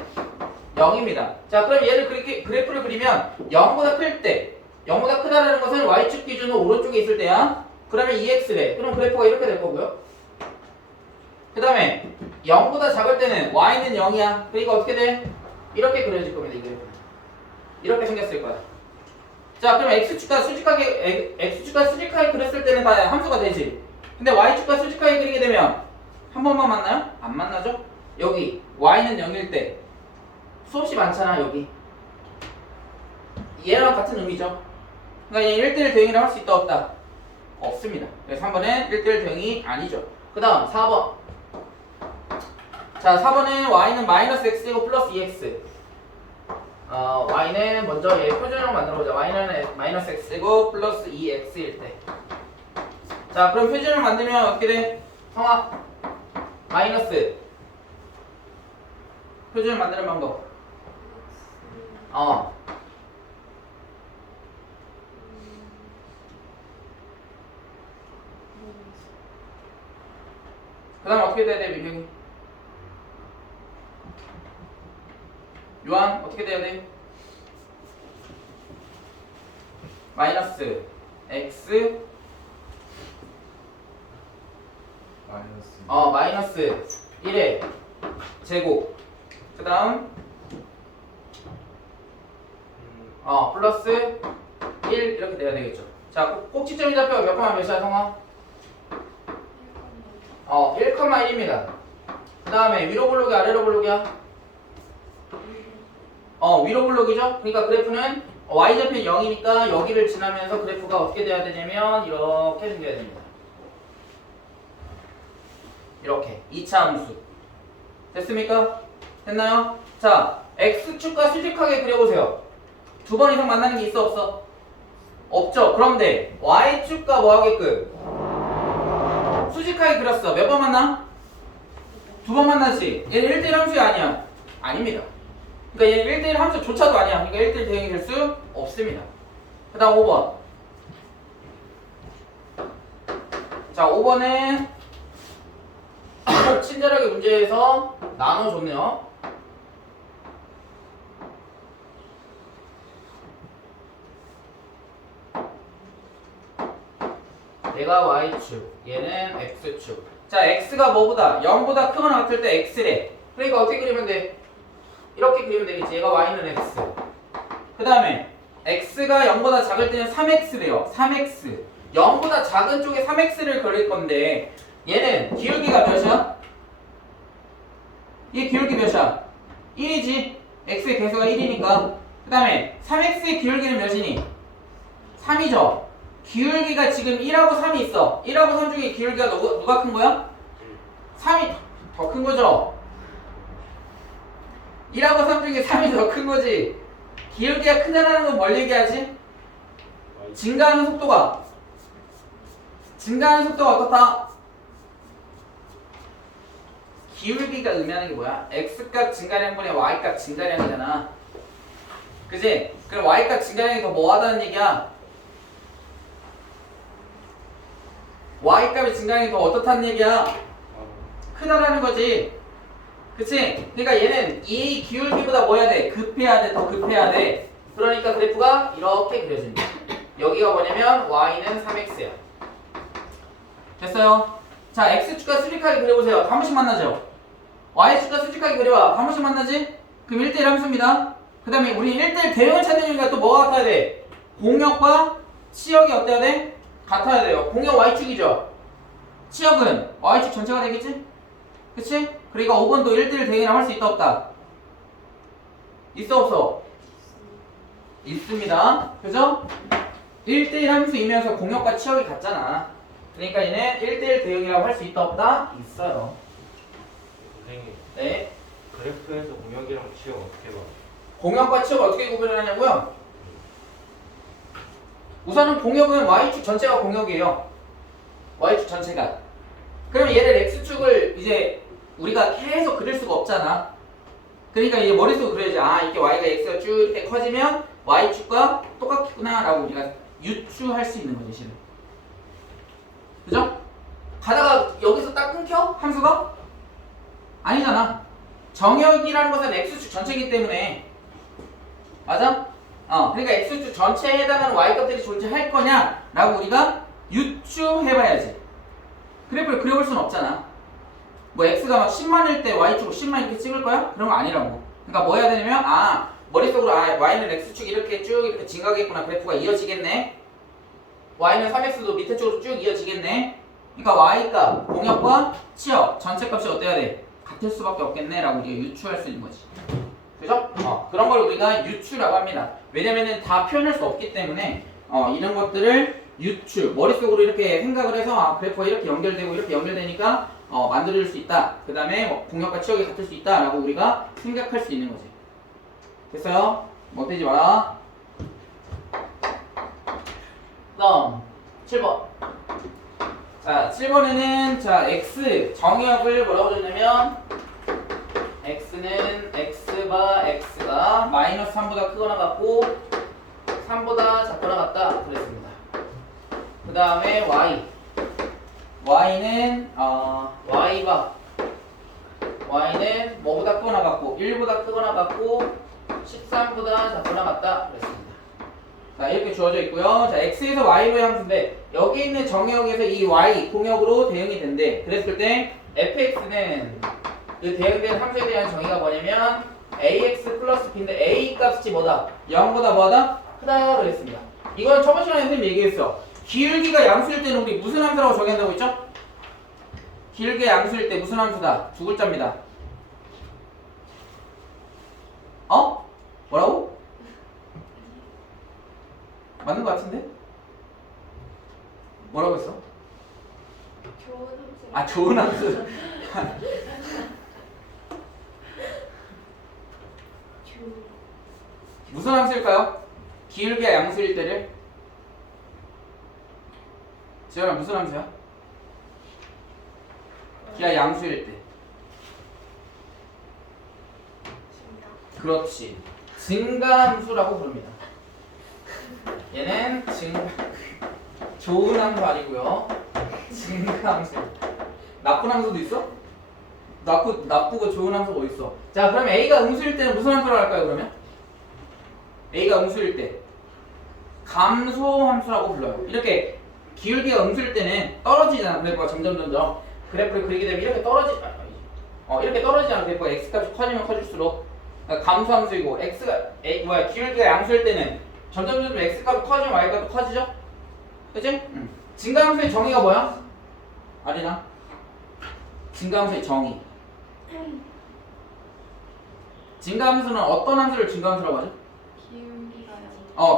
0입니다. 자, 그럼 얘를 그렇게 그래프를 그리면 0보다 클 때, 0보다 크다라는 것은 y축 기준으로 오른쪽에 있을 때야. 그러면 2x래. 그럼 그래프가 이렇게 될 거고요. 그 다음에 0보다 작을 때는 y는 0이야. 그러니까 어떻게 돼? 이렇게 그려질 겁니다. 이 그래프는. 이렇게 생겼을 거야. 자, 그럼 x축과 수직하게 그렸을 때는 다 함수가 되지. 근데 y축과 수직하게 그리게 되면 한 번만 만나요? 안 만나죠? 여기 y는 0일 때 수없이 많잖아. 여기 얘랑 같은 의미죠. 그러니까 얘 1대1 대응이라고 할 수 있다 없다? 없습니다. 그래서 3번은 1대1 대응이 아니죠. 그 다음 4번. 자, 4번은 y는 마이너스 x제곱 플러스 2x. y는 먼저 얘 표준으로 만들어보자. y는 마이너스 x제곱 플러스 2x일 때. 자, 그럼 표준을 만들면 어떻게 돼? 성화 마이너스 표준을 만드는 방법. 그 다음 어떻게 돼야 돼, 민경이? 요한 어떻게 돼야 돼? 마이너스 x 마이너스 1의 제곱. 그 다음 플러스 1 이렇게 돼야 되겠죠. 자, 꼭지점이 잡혀 몇 콤마 몇이야, 성아? 1,1입니다. 그 다음에 위로 블록이 아래로 블록이야? 위로 블록이죠? 그러니까 그래프는 y좌표 0이니까 여기를 지나면서 그래프가 어떻게 돼야 되냐면 이렇게 생겨야 됩니다. 이렇게 2차 함수. 됐습니까? 됐나요? 자, x축과 수직하게 그려보세요. 두 번 이상 만나는 게 있어 없어? 없죠. 그런데 y축과 뭐 하게끔? 수직하게 그렸어. 몇 번 만나? 두 번 만나지. 얘는 1대1 함수가 아니야. 아닙니다. 그러니까 얘는 1대1 함수조차도 아니야. 그러니까 1대1 대응이 될 수 없습니다. 그 다음 5번. 자, 5번은 친절하게 문제에서 나눠줬네요. 얘가 y축, 얘는 x축. 자, x가 뭐보다 0보다 크거나 같을 때 x래. 그러니까 어떻게 그리면 돼? 이렇게 그리면 되겠지. 얘가 y는 x. 그 다음에 x가 0보다 작을 때는 3x래요. 3x. 0보다 작은 쪽에 3x를 그릴 건데 얘는 기울기가 몇이야? 얘 기울기 몇이야? 1이지. x의 개수가 1이니까. 그 다음에 3x의 기울기는 몇이니? 3이죠. 기울기가 지금 1하고 3이 있어. 1하고 3 중에 기울기가 누가 큰 거야? 3이 더 큰 거죠. 1하고 3 중에 3이 더 큰 거지. 기울기가 크다라는 건 뭘 얘기하지? 증가하는 속도가 어떻다? 기울기가 의미하는 게 뭐야? x값 증가량분의 y값 증가량이잖아. 그지? 그럼 y값 증가량이 더 뭐하다는 얘기야? y값의 증가량이 더 어떻다는 얘기야? 크다라는 거지. 그치? 그러니까 얘는 이 기울기보다 뭐 해야 돼? 급해야 돼? 더 급해야 돼? 그러니까 그래프가 이렇게 그려집니다. 여기가 뭐냐면 y는 3x야. 됐어요? 자, x축과 수직하게 그려보세요. 한 번씩 만나죠? y축과 수직하게 그려봐. 한 번씩 만나지? 그럼 1대1 함수입니다. 그 다음에 우리 1대1 대응을 찾으니까 또 뭐가 같아야 돼? 공역과 치역이 어때야 돼? 같아야 돼요. 공역 y축이죠? 치역은 y축 전체가 되겠지? 그치? 그러니까 5번도 1대1 대응이랑 할 수 있다 없다? 있어 없어? 있습니다. 그죠? 1대1 함수이면서 공역과 치역이 같잖아. 그러니까 얘는 1대1 대응이라고 할 수 있다 없다? 있어요. 선생님, 네. 그래프에서 공역이랑 치역 어떻게 봐? 공역과 치역 어떻게 구별을 하냐고요? 우선은 공역은 y축 전체가 공역이에요. y축 전체가. 그럼 얘를 x축을 이제 우리가 계속 그릴 수가 없잖아. 그러니까 이제 머릿속으로 그려야지. 아, 이렇게 y가 x가 쭉 이렇게 커지면 y축과 똑같구나 라고 우리가 유추할 수 있는 거지, 실은. 그죠? 가다가 여기서 딱 끊겨? 함수가? 아니잖아. 정역이라는 것은 x축 전체이기 때문에. 맞아? 그러니까 x축 전체에 해당하는 y값들이 존재할 거냐? 라고 우리가 유추해봐야지. 그래프를 그려볼 수는 없잖아. 뭐 x가 막 10만일 때 y축을 10만 이렇게 찍을 거야? 그런 거 아니라고. 그러니까 뭐 해야 되냐면 머릿속으로 y는 x축 이렇게 쭉 이렇게 증가하겠구나. 그래프가 이어지겠네. y는 3x도 밑에 쪽으로 쭉 이어지겠네. 그러니까 y값, 공역과 치역 전체 값이 어때야 돼? 같을 수밖에 없겠네 라고 우리가 유추할 수 있는 거지. 그죠? 그런 걸 우리가 유추라고 합니다. 왜냐면은 다 표현할 수 없기 때문에 이런 것들을 유추, 머릿속으로 이렇게 생각을 해서 그래프가 이렇게 연결되고 이렇게 연결되니까 만들어줄 수 있다. 그 다음에 공역과 치역이 같을 수 있다 라고 우리가 생각할 수 있는 거지. 됐어요? 못되지 마라. 다음 7번. 자, 7번에는 자 x 정의역을 뭐라고 줬냐면 x는 x가 마이너스 3보다 크거나 같고 3보다 작거나 같다 그랬습니다. 그 다음에 y는 y는 뭐보다 크거나 같고 1보다 크거나 같고 13보다 작거나 같다 그랬습니다. 자, 이렇게 주어져 있고요. 자, x에서 y로의 함수인데 여기 있는 정역에서 이 y 공역으로 대응이 된대. 그랬을 때 fx는 그 대응된 함수에 대한 정의가 뭐냐면 ax 플러스 b인데 a 값이 뭐다? 0보다 뭐하다? 크다 그랬습니다. 이건 저번 시간에 선생님 얘기했어. 기울기가 양수일 때는 우리 무슨 함수라고 정의한다고 했죠? 기울기가 양수일 때 무슨 함수다? 두 글자입니다. 뭐라고? 맞는 거 같은데? 뭐라고 했어? 좋은 함수. 무슨 함수일까요? 기울기가 양수일 때를? 지현아 무슨 함수야? 기가 양수일 때. 그렇지. 증가함수라고 부릅니다. 얘는 좋은 함수 아니고요. 증가함수. 나쁜 함수도 있어? 나쁘고 좋은 함수가 어디 있어? 자, 그럼 A가 음수일 때는 무슨 함수라고 할까요? 그러면 A가 음수일 때 감소함수라고 불러요. 이렇게 기울기가 음수일 때는 떨어지잖아. 그래프가 점점 그래프를 그리게 되면 이렇게 이렇게 떨어지잖아. 그래프가 x값이 커지면 커질수록 그러니까 감소함수이고 기울기가 양수일 때는 점점 x값이 커지면 y값도 커지죠? 그치? 증가함수의 정의가 뭐야? 아리나? 증가함수의 정의. 증가함수는 어떤 함수를 증가함수라고 하죠?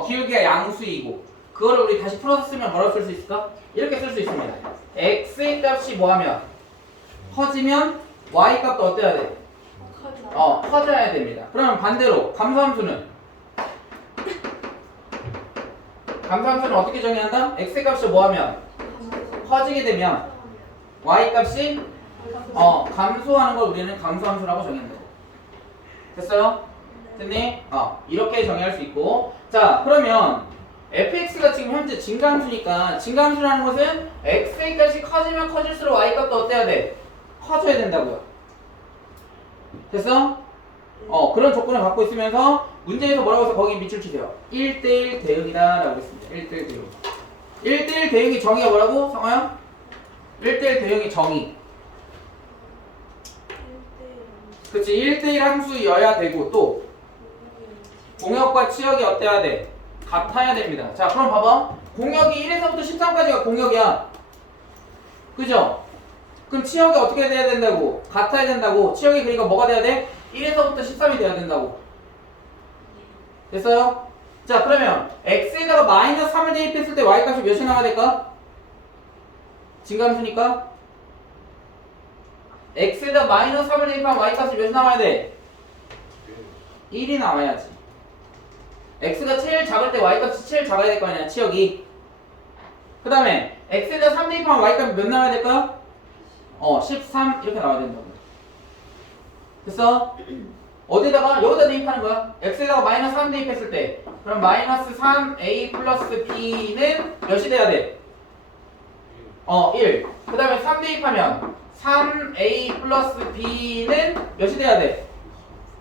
기울기가 양수이고 그거를 우리 다시 풀어서 쓰면 뭐라고 쓸 수 있을까? 이렇게 쓸 수 있습니다. x의 값이 뭐하면 커지면 y 값도 어때야 돼? 커져야 됩니다. 그러면 반대로 감소함수는 어떻게 정의한다? x의 값이 뭐하면 커지게 되면 y 값이 감소하는 걸 우리는 감소함수라고 정의한다. 됐어요? 됐니? 이렇게 정의할 수 있고 자 그러면 fx가 지금 현재 증가함수니까 증가함수라는 것은 x의 값이 커지면 커질수록 y 값도 어때야 돼? 커져야 된다고요. 됐어? 그런 조건을 갖고 있으면서 문제에서 뭐라고 해서 거기 밑줄 치세요. 1대1 대응이다 라고 했습니다. 1대1 대응. 1대1 대응의 정의가 뭐라고? 성화야? 1대1 대응의 정의. 그치 1대1 함수여야 되고 또 공역과 치역이 어때야 돼? 같아야 됩니다. 자 그럼 봐봐. 공역이 1에서부터 13까지가 공역이야. 그죠? 그럼 치역이 어떻게 돼야 된다고? 같아야 된다고. 치역이 그러니까 뭐가 돼야 돼? 1에서부터 13이 돼야 된다고. 됐어요? 자 그러면 x에다가 마이너스 3을 대입했을 때 y값이 몇이 나와야 될까? 증가함수니까 x에다 마이너스 3을 대입하면 y값이 몇이 나와야 돼? 1이 나와야지. x가 제일 작을 때 y값이 제일 작아야 될 거 아니야 치역이. 그 다음에 x에다 3 대입하면 y값이 몇 나와야 될까? 13 이렇게 나와야 된다고. 됐어? 어디다가? 여기다 대입하는 거야. x에다가 마이너스 3 대입했을 때 그럼 마이너스 3a 플러스 b는 몇이 돼야 돼? 1. 그 다음에 3 대입하면 3a 플러스 b는 몇이 돼야 돼?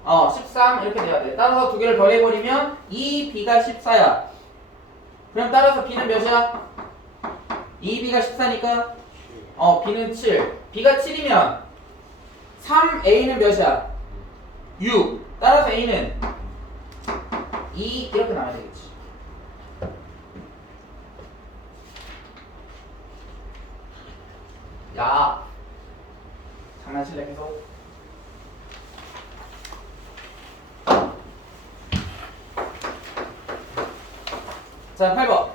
13 이렇게 돼야 돼. 따라서 두 개를 더해버리면 2b가 14야. 그럼 따라서 b는 몇이야? 2b가 14니까 b는 7. b가 7이면 3a는 몇이야? 6. 따라서 a는 2 이렇게 나와야 되겠지. 야 장난칠래 계속? 자 8번.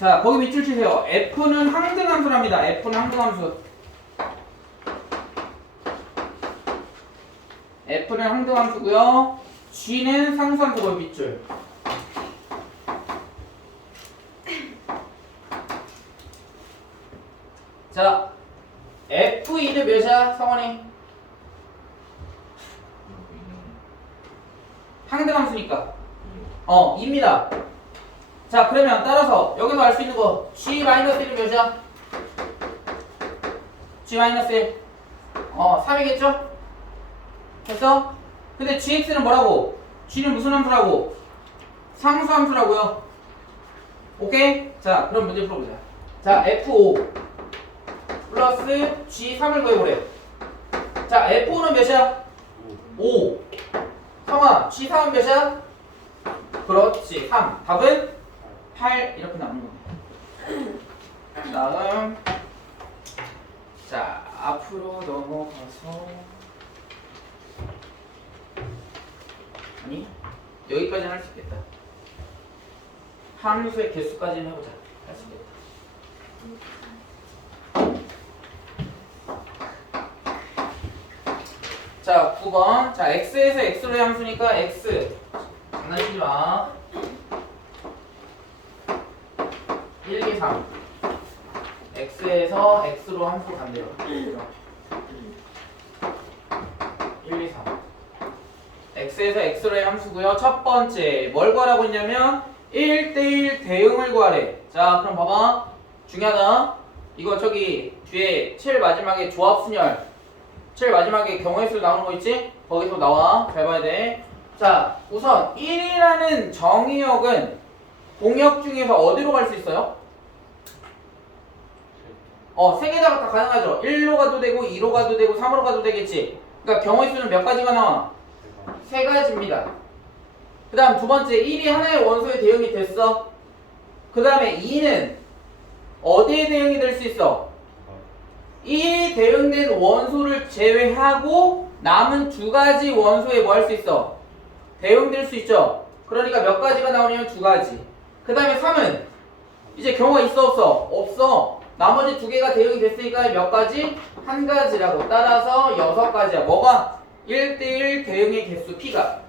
자 거기 밑줄 치세요. f는 항등함수랍니다. f는 항등함수. f는 항등함수고요. g는 상수함수고요. 밑줄. 자 f2는 몇이야 성원이? 항등함수니까 2입니다. 자 그러면 따라서 여기서 알 수 있는 거 g-1은 몇이야? g-1 3이겠죠? 됐어? 근데 gx는 뭐라고? g는 무슨 함수라고? 상수함수라고요. 오케이? 자 그럼 문제 풀어보자. 자 f5 플러스 g3을 구해보래. 자 f5는 몇이야? 5. 성아 g3은 몇이야? 그렇지 3. 답은 8 이렇게 나오는 겁니다. 다음 자 앞으로 넘어가서 아니 여기까지는 할 수 있겠다. 함수의 개수까지는 해보자. 할 수 있겠다. 자 9번. 자 x에서 x로의 함수니까 x 장난치지 마. 1, 2, 3 x에서 x로 함수 간대요. 1, 2, 3 x에서 x로의 함수고요. 첫 번째 뭘 구하라고 했냐면 1대1 대응을 구하래. 자 그럼 봐봐. 중요하다. 이거 저기 뒤에 제일 마지막에 조합순열 제일 마지막에 경우의 수 나오는 거 있지? 거기서 나와. 잘 봐야 돼. 자 우선 1이라는 정의역은 공역 중에서 어디로 갈 수 있어요? 세 개다가 다 가능하죠. 1로 가도 되고 2로 가도 되고 3으로 가도 되겠지. 그러니까 경우의 수는 몇 가지가 나와? 3가지입니다. 그 다음 두 번째 1이 하나의 원소의 대응이 됐어. 그 다음에 2는 어디에 대응이 될 수 있어? 이 대응된 원소를 제외하고 남은 두 가지 원소에 뭐 할 수 있어? 대응될 수 있죠. 그러니까 몇 가지가 나오냐면 두 가지. 그 다음에 3은 이제 경우가 있어 없어? 없어. 나머지 두 개가 대응이 됐으니까 몇 가지? 한 가지라고. 따라서 6가지야. 뭐가? 1대1 대응의 개수 P가.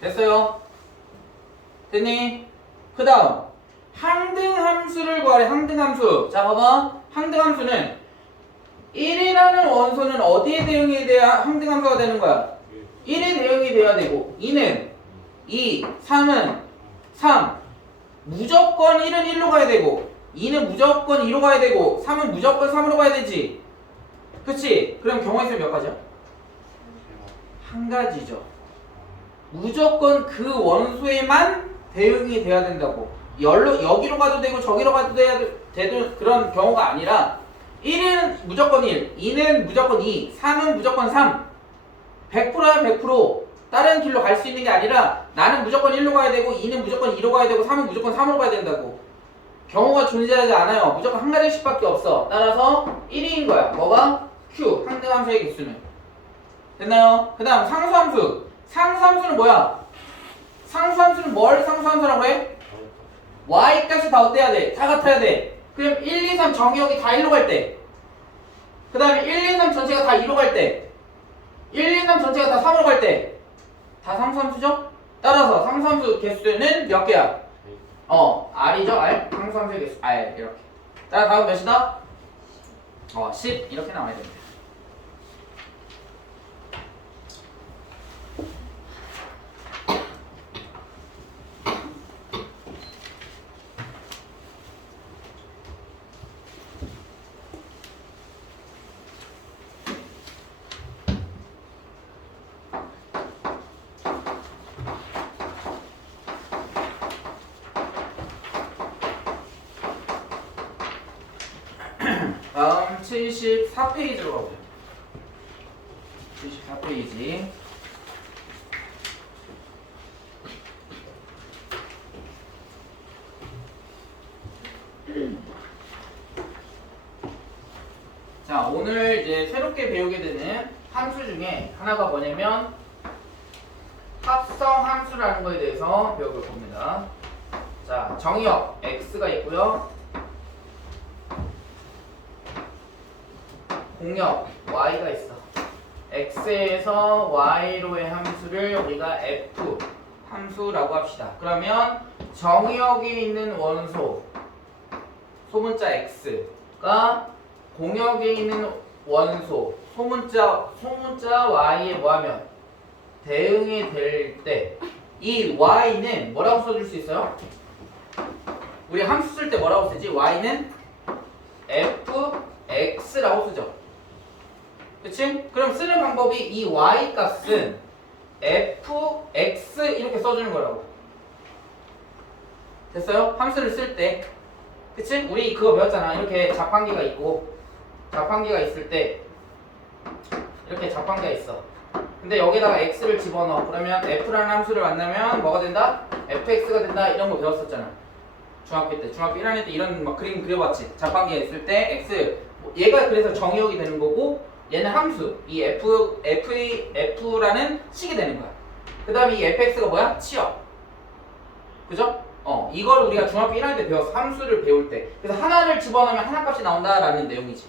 됐어요? 됐니? 그 다음 항등함수를 구하래. 항등함수. 자 봐봐. 항등함수는 1이라는 원소는 어디에 대응이 돼야 항등함수가 되는 거야? 1에 대응이 돼야 되고 2는 2, 3은 3. 무조건 1은 1로 가야 되고 2는 무조건 2로 가야 되고 3은 무조건 3으로 가야 되지. 그치? 그럼 경우의 수는 몇 가지야? 한 가지죠. 무조건 그 원소에만 대응이 돼야 된다고. 여기로 가도 되고 저기로 가도 되는 그런 경우가 아니라 1은 무조건 1, 2는 무조건 2, 3은 무조건 3. 100%야 100%. 다른 길로 갈 수 있는 게 아니라 나는 무조건 1로 가야 되고 2는 무조건 2로 가야 되고 3은 무조건 3으로 가야 된다고. 경우가 존재하지 않아요. 무조건 한 가지씩밖에 없어. 따라서 1위인 거야. 뭐가? Q. 항등함수의 개수는. 됐나요? 그 다음 상수함수. 상수함수는 뭐야? 상수함수는 뭘 상수함수라고 해? Y값이 다 어때야 돼? 다 같아야 돼. 그럼 1, 2, 3 정의역이 다 1로 갈 때. 그 다음에 1, 2, 3 전체가 다 2로 갈 때. 1, 2, 3 전체가 다 3으로 갈 때. 다 상수함수죠? 따라서 상수함수 개수는 몇 개야? R이죠? R. 상수함수의 개수 R. 이렇게. 자, 다음 몇이다? 10. 이렇게 나와야 됩니다. 다음 74페이지로 가보죠. 74페이지. 자, 오늘 이제 새롭게 배우게 되는 함수 중에 하나가 뭐냐면 합성 함수라는 거에 대해서 배워볼 겁니다. 자, 정의역 x가 있고요. 공역 y가 있어. x에서 y로의 함수를 우리가 f 함수라고 합시다. 그러면 정의역에 있는 원소 소문자 x가 공역에 있는 원소 소문자 y에 뭐하면 대응이 될 때 이 y는 뭐라고 써줄 수 있어요? 우리 함수 쓸 때 뭐라고 쓰지? y는 fx라고 쓰죠. 그치? 그럼 쓰는 방법이 이 y 값은 fx 이렇게 써주는 거라고. 됐어요? 함수를 쓸 때. 그치? 우리 그거 배웠잖아. 이렇게 자판기가 있고 자판기가 있을 때 이렇게 자판기가 있어. 근데 여기다가 x를 집어넣어. 그러면 f라는 함수를 만나면 뭐가 된다? fx가 된다. 이런 거 배웠었잖아. 중학교 때. 중학교 1학년 때 이런 막 그림 그려봤지. 자판기가 있을 때 x 얘가 그래서 정의역이 되는 거고 얘는 함수. 이 f라는 식이 되는 거야. 그 다음에 이 fx가 뭐야? 치역. 그죠? 이걸 우리가 중학교 1학년 때 배웠어. 함수를 배울 때. 그래서 하나를 집어넣으면 하나 값이 나온다라는 내용이지.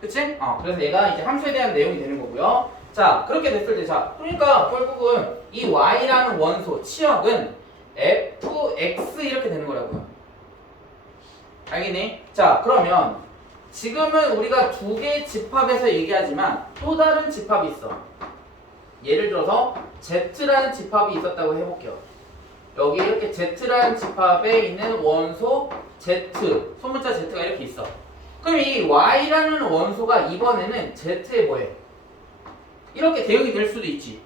그치? 그래서 얘가 이제 함수에 대한 내용이 되는 거고요. 자, 그렇게 됐을 때, 자, 그러니까 결국은 이 y라는 원소, 치역은 fx 이렇게 되는 거라고요. 알겠니? 자, 그러면 지금은 우리가 두 개의 집합에서 얘기하지만 또 다른 집합이 있어. 예를 들어서 z라는 집합이 있었다고 해볼게요. 여기 이렇게 z라는 집합에 있는 원소 z, 소문자 z가 이렇게 있어. 그럼 이 y라는 원소가 이번에는 z에 뭐해? 이렇게 대응이 될 수도 있지.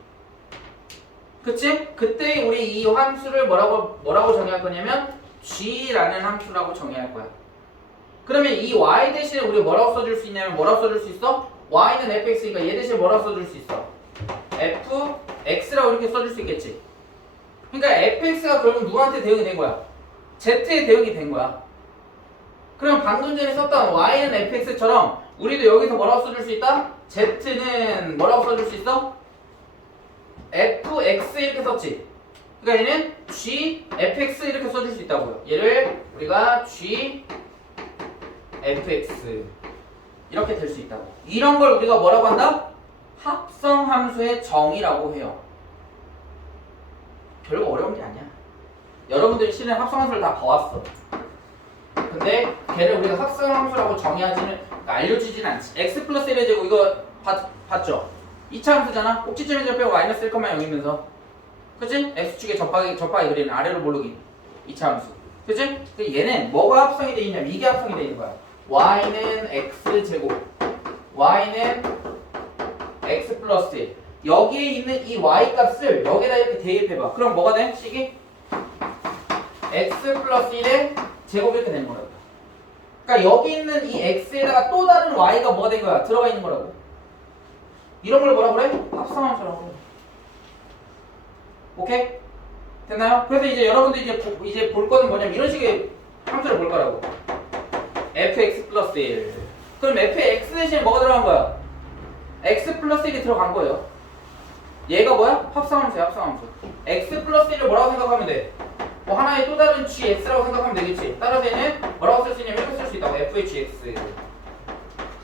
그치? 그때 우리 이 함수를 뭐라고 정의할 거냐면 g라는 함수라고 정의할 거야. 그러면 이 y 대신에 우리가 뭐라고 써줄 수 있냐면 뭐라고 써줄 수 있어? y는 fx니까 얘 대신에 뭐라고 써줄 수 있어? fx라고 이렇게 써줄 수 있겠지. 그러니까 fx가 결국 누구한테 대응이 된 거야? z의 대응이 된 거야. 그럼 방금 전에 썼던 y는 fx처럼 우리도 여기서 뭐라고 써줄 수 있다? z는 뭐라고 써줄 수 있어? fx 이렇게 썼지. 그러니까 얘는 g fx 이렇게 써줄 수 있다고요. 얘를 우리가 g fx 이렇게 될 수 있다고. 이런 걸 우리가 뭐라고 한다? 합성함수의 정의라고 해요. 별거 어려운 게 아니야. 여러분들이 실내 합성함수를 다 봐왔어. 근데 걔를 우리가 합성함수라고 정의하지는, 그러니까 알려주지는 않지. x 플러스 1의 제곱 이거 봤죠? 2차 함수잖아. 꼭지점에 점 빼고 마이너스 1,0이면서, 그치? x축에 접하게 그리는 아래로 모르기 2차 함수, 그치? 얘는 뭐가 합성이 돼 있냐면 이게 합성이 돼 있는 거야. y는 x제곱, y는 x 플러스 1. 여기에 있는 이 y 값을 여기다 이렇게 대입해봐. 그럼 뭐가 돼? 식이 x 플러스 1의 제곱 이렇게 되는 거라고. 그러니까 여기 있는 이 x에다가 또 다른 y가 뭐가 된 거야? 들어가 있는 거라고. 이런 걸 뭐라 그래? 합성함수라고. 오케이? 됐나요? 그래서 이제 여러분들이 이제 볼 거는 뭐냐면 이런 식의 함수를 볼 거라고. fx 플러스 1. 그럼 fx 대신에 뭐가 들어간 거야? x 플러스 1이 들어간 거예요. 얘가 뭐야? 합성함수야, 합성함수. x 플러스 1을 뭐라고 생각하면 돼? 뭐 하나의 또 다른 gx라고 생각하면 되겠지. 따라서 얘는 뭐라고 쓸 수 있냐면 이렇게 쓸 수 있다고. fhx.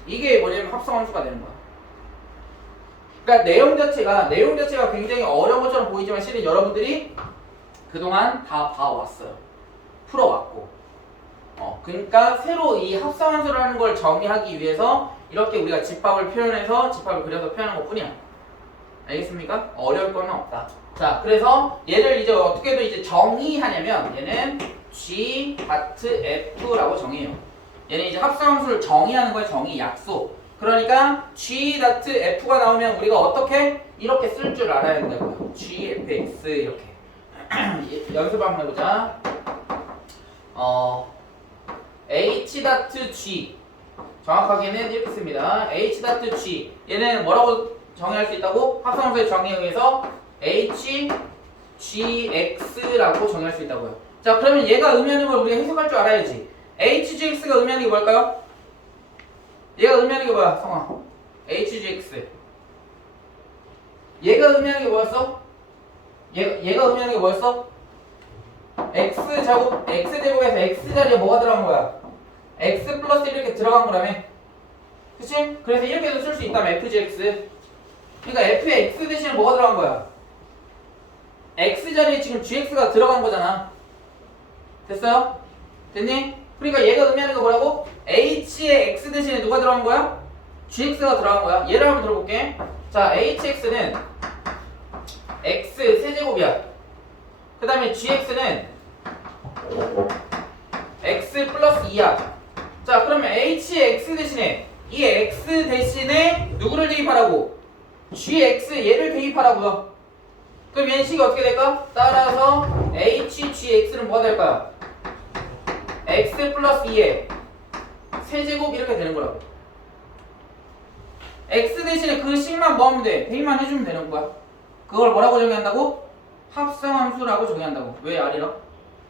이게 뭐냐면 합성함수가 되는 거야. 그러니까 내용 자체가 굉장히 어려운 것처럼 보이지만 실은 여러분들이 그동안 다 봐왔어요. 풀어왔고. 그러니까 새로 이 합성함수라는 걸 정의하기 위해서 이렇게 우리가 집합을 표현해서 집합을 그려서 표현한 것 뿐이야. 알겠습니까? 어려울 건 없다. 자, 그래서 얘를 이제 어떻게도 이제 정의하냐면 얘는 g 다트 f라고 정의해요. 얘는 이제 합성함수를 정의하는 거야. 정의 약속. 그러니까 g 다트 f가 나오면 우리가 어떻게 이렇게 쓸 줄 알아야 된다고요. g fx 이렇게. 연습 한번 해보자. h 다트 g 정확하게는 이렇게 씁니다. h 다트 g 얘는 뭐라고 정의할 수 있다고? 합성함수의 정의에 의해서 h gx라고 정의할 수 있다고요. 자, 그러면 얘가 의미하는 걸 우리가 해석할 줄 알아야지. h gx가 의미하는 게 뭘까요? 얘가 의미하는 게 뭐야, 성아? hgx. 얘가 의미하는 게 뭐였어? 얘가 의미하는 게 뭐였어? x제곱에서 x자리에 뭐가 들어간 거야? x 플러스 1 이렇게 들어간 거라며. 그치? 그래서 이렇게도 쓸 수 있다며, fgx. 그러니까 fx 대신에 뭐가 들어간 거야? x자리에 지금 gx가 들어간 거잖아. 됐어요? 됐니? 그러니까 얘가 의미하는 거 뭐라고? h의 x 대신에 누가 들어간 거야? gx가 들어간 거야. 예를 한번 들어볼게. 자, hx는 x 세제곱이야. 그 다음에 gx는 x 플러스 2야. 자, 그러면 h의 x 대신에 이 x 대신에 누구를 대입하라고? gx 얘를 대입하라고요. 그럼 얘는 식이 어떻게 될까? 따라서 hgx는 뭐가 될까요? x 플러스 2의 세제곱 이렇게 되는 거라고. x 대신에 그 식만 뭐 하면 돼? 대입만 해주면 되는 거야. 그걸 뭐라고 정의한다고? 합성함수라고 정의한다고. 왜 아리랑?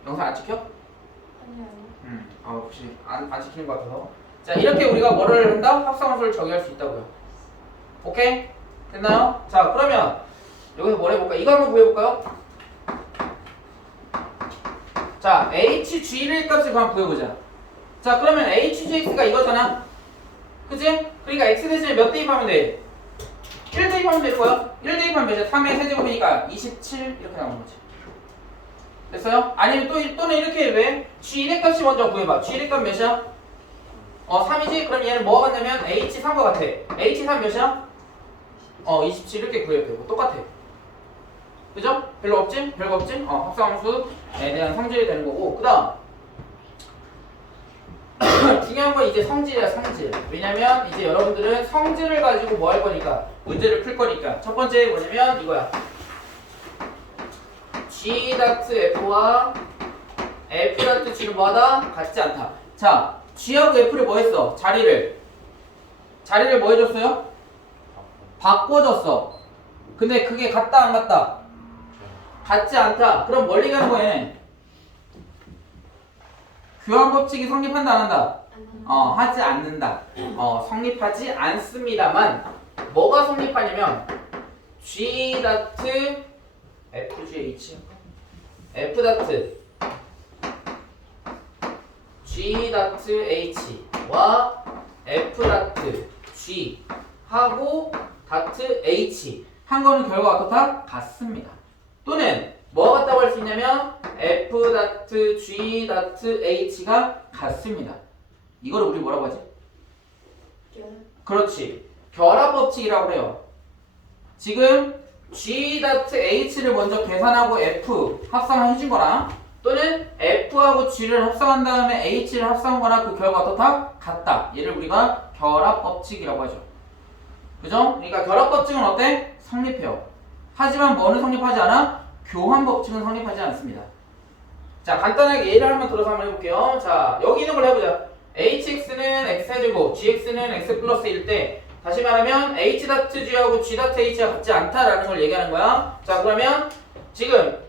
영상 안 찍혀? 아니요. 혹시 안 찍히는 것 같아서. 자, 이렇게 우리가 뭐를 한다? 합성함수를 정의할 수 있다고요. 오케이? 됐나요? 자, 그러면 여기서 뭘 해볼까? 이거 한번 구해볼까요? 자, hg의 값을 한번 구해보자. 자, 그러면 hgx가 이거잖아. 그치? 그러니까 x 대신에 몇 대입하면 돼? 1 대입하면 될 거야. 1 대입하면 몇이야? 3의 세제곱이니까 27 이렇게 나오는 거지. 됐어요? 아니면 또는 이렇게 왜? g의 값이 먼저 구해봐. g의 값 몇이야? 3이지? 그럼 얘는 뭐가 같냐면 h3과 같아. h3 몇이야? 27 이렇게 구해도 되고 똑같아. 그죠? 별로 없지? 별거 없지? 합성함수에 대한 성질이 되는 거고. 그 다음 중요한 건 이제 성질이야, 성질. 왜냐면 이제 여러분들은 성질을 가지고 뭐 할 거니까 문제를 풀 거니까. 첫 번째 뭐냐면 이거야. g 다트 f와 f 다트 g는 뭐하다? 같지 않다. 자, g하고 f를 뭐 했어? 자리를 뭐 해줬어요? 바꿔줬어. 근데 그게 같다 안 같다? 같지 않다. 그럼 멀리 가는 거야 얘는. 교환 법칙이 성립한다 안 한다? 안 하지 않는다. 성립하지 않습니다만 뭐가 성립하냐면 G 다트 FGH F 다트 G 다트 H와 F 다트 G 하고 다트 H 한 거는 결과가 어떻다? 같습니다. 또는 뭐가 같다고 할 수 있냐면 F 다트 G 다트 H가 같습니다. 이거를 우리 뭐라고 하지? 그렇지. 결합 법칙이라고 해요. 지금 G 다트 H를 먼저 계산하고 F 합성을 해준 거랑 또는 F하고 G를 합성한 다음에 H를 합성한 거랑 그 결과가 어떻다? 같다. 얘를 우리가 결합 법칙이라고 하죠. 그죠? 그러니까 결합 법칙은 어때? 성립해요. 하지만 뭐는 성립하지 않아? 교환 법칙은 성립하지 않습니다. 자, 간단하게 예를 한번 들어서 한번 해볼게요. 자, 여기 있는 걸 해보자. hx는 x제곱, gx는 x 플러스 1 때 다시 말하면 h 다트 g하고 g 다트 h가 같지 않다라는 걸 얘기하는 거야. 자, 그러면 지금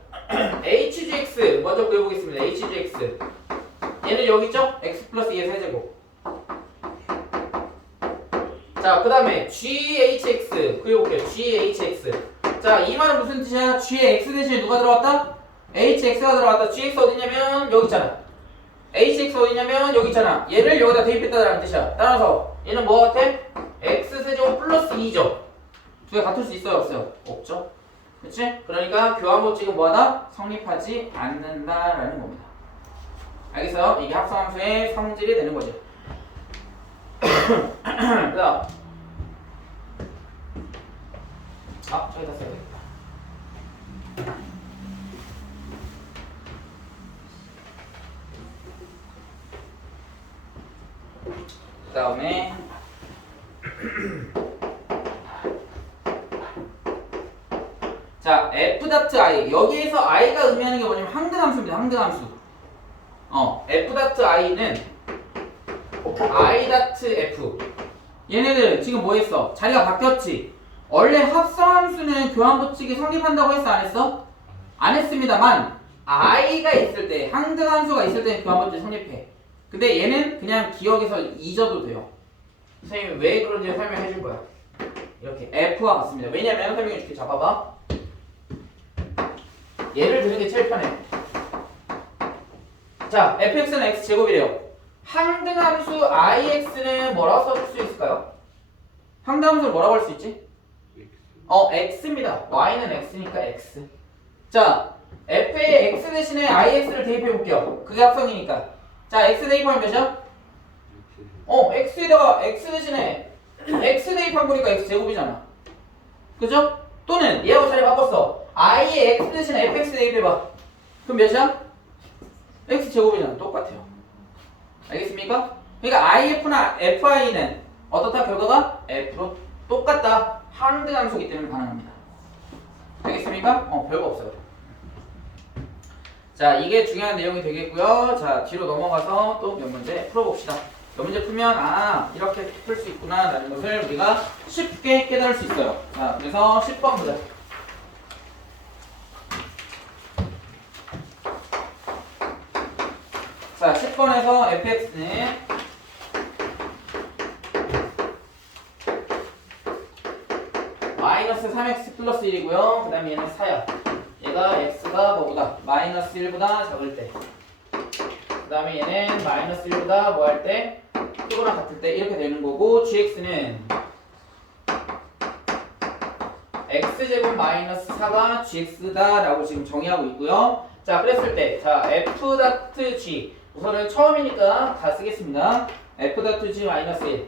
hgx 먼저 구해보겠습니다. hgx 얘는 여기 있죠? x 플러스 2의 세제곱. 자, 그 다음에 GHX 그려볼게요. GHX. 자, 이 말은 무슨 뜻이야? GX 대신에 누가 들어왔다? HX가 들어왔다. GX 어디냐면 여기 있잖아. HX 어디냐면 여기 있잖아. 얘를 여기다 대입했다라는 뜻이야. 따라서 얘는 뭐 같아? X세제곱 플러스 2죠. 두 개 같을 수 있어요? 없어요? 없죠. 그치? 그러니까 교환 법칙은 뭐하다? 성립하지 않는다라는 겁니다. 알겠어요? 이게 합성함수의 성질이 되는 거죠. 그 다음 저기다 써야겠다. 그 다음에 자 f 다트 i 여기에서 i가 의미하는 게 뭐냐면 항등함수입니다. 항등함수. f 다트 i는 i 다트 f 얘네들 지금 뭐 했어? 자리가 바뀌었지? 원래 합성함수는 교환법칙이 성립한다고 했어? 안 했어? 안 했습니다만 i가 있을 때 항등함수가 있을 때는 교환법칙이 성립해. 근데 얘는 그냥 기억에서 잊어도 돼요. 선생님이 왜 그런지 설명해 줄 거야. 이렇게 f와 같습니다. 왜냐면 설명해 줄게. 자 봐봐. 얘를 드는 게 제일 편해. 자 fx는 x제곱이래요. 항등함수 ix는 뭐라고 써줄 수 있을까요? 항등함수를 뭐라고 할 수 있지? x입니다. y는 x니까 x. 자 f에 x 대신에 ix를 대입해 볼게요. 그게 합성이니까. 자 x 대입하면 몇이야? x에다가 x 대신에 x 대입한 거니까 x 제곱이잖아. 그죠? 또는 얘하고 자리 바꿨어. i에 x 대신에 fx 대입해봐. 그럼 몇이야? x 제곱이잖아. 똑같아요. 알겠습니까? 그러니까 if나 fi는 어떻다? 결과가 f로 똑같다. 항등함수기 때문에 가능합니다. 알겠습니까? 별거 없어요. 자, 이게 중요한 내용이 되겠고요. 자, 뒤로 넘어가서 또 몇 문제 풀어봅시다. 몇 문제 풀면 이렇게 풀 수 있구나 라는 것을 우리가 쉽게 깨달을 수 있어요. 자, 그래서 10번 보자. 자, 10번에서 fx는 마이너스 3x 플러스 1이고요. 그 다음에 얘는 4야. 얘가 x가 뭐보다? 마이너스 1보다 작을 때. 그 다음에 얘는 마이너스 1보다 뭐 할 때? 크거나 같을 때 이렇게 되는 거고 gx는 x제곱 마이너스 4가 gx다 라고 지금 정의하고 있고요. 자, 그랬을 때 자 f 다트 g 우선은 처음이니까 다 쓰겠습니다. f 다트 g 마이너스 1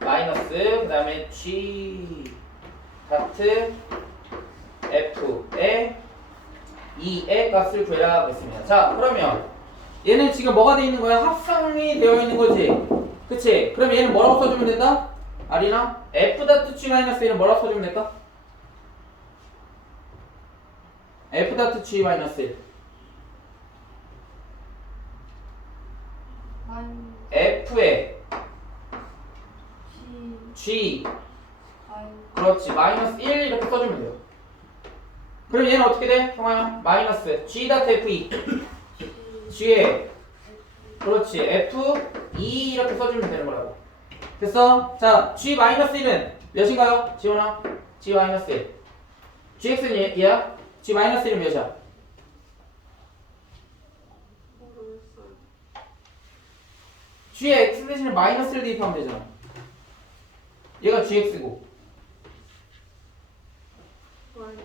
마이너스 그 다음에 g 다트 f의 2의 값을 구해라 그랬습니다. 자, 그러면 얘는 지금 뭐가 되어 있는 거야? 합성이 되어 있는 거지. 그치? 그럼 얘는 뭐라고 써주면 된다? 아리나? f 다트 g 마이너스 1은 뭐라고 써주면 될까? f 다트 g 마이너스 1 f의 g 그렇지 마이너스 1 이렇게 써주면 돼요. 그럼 얘는 어떻게 돼? 성화야 마이너스 g 다트 f2 g의 그렇지. F2 이렇게 써주면 되는 거라고. 됐어? 자, G-1은 몇인가요? 지원아? G-1. GX는 얘야? G-1은 몇이야? 모르겠어요. G에 X 대신에 마이너스를 대입하면 되잖아. 얘가 GX고. 마이너스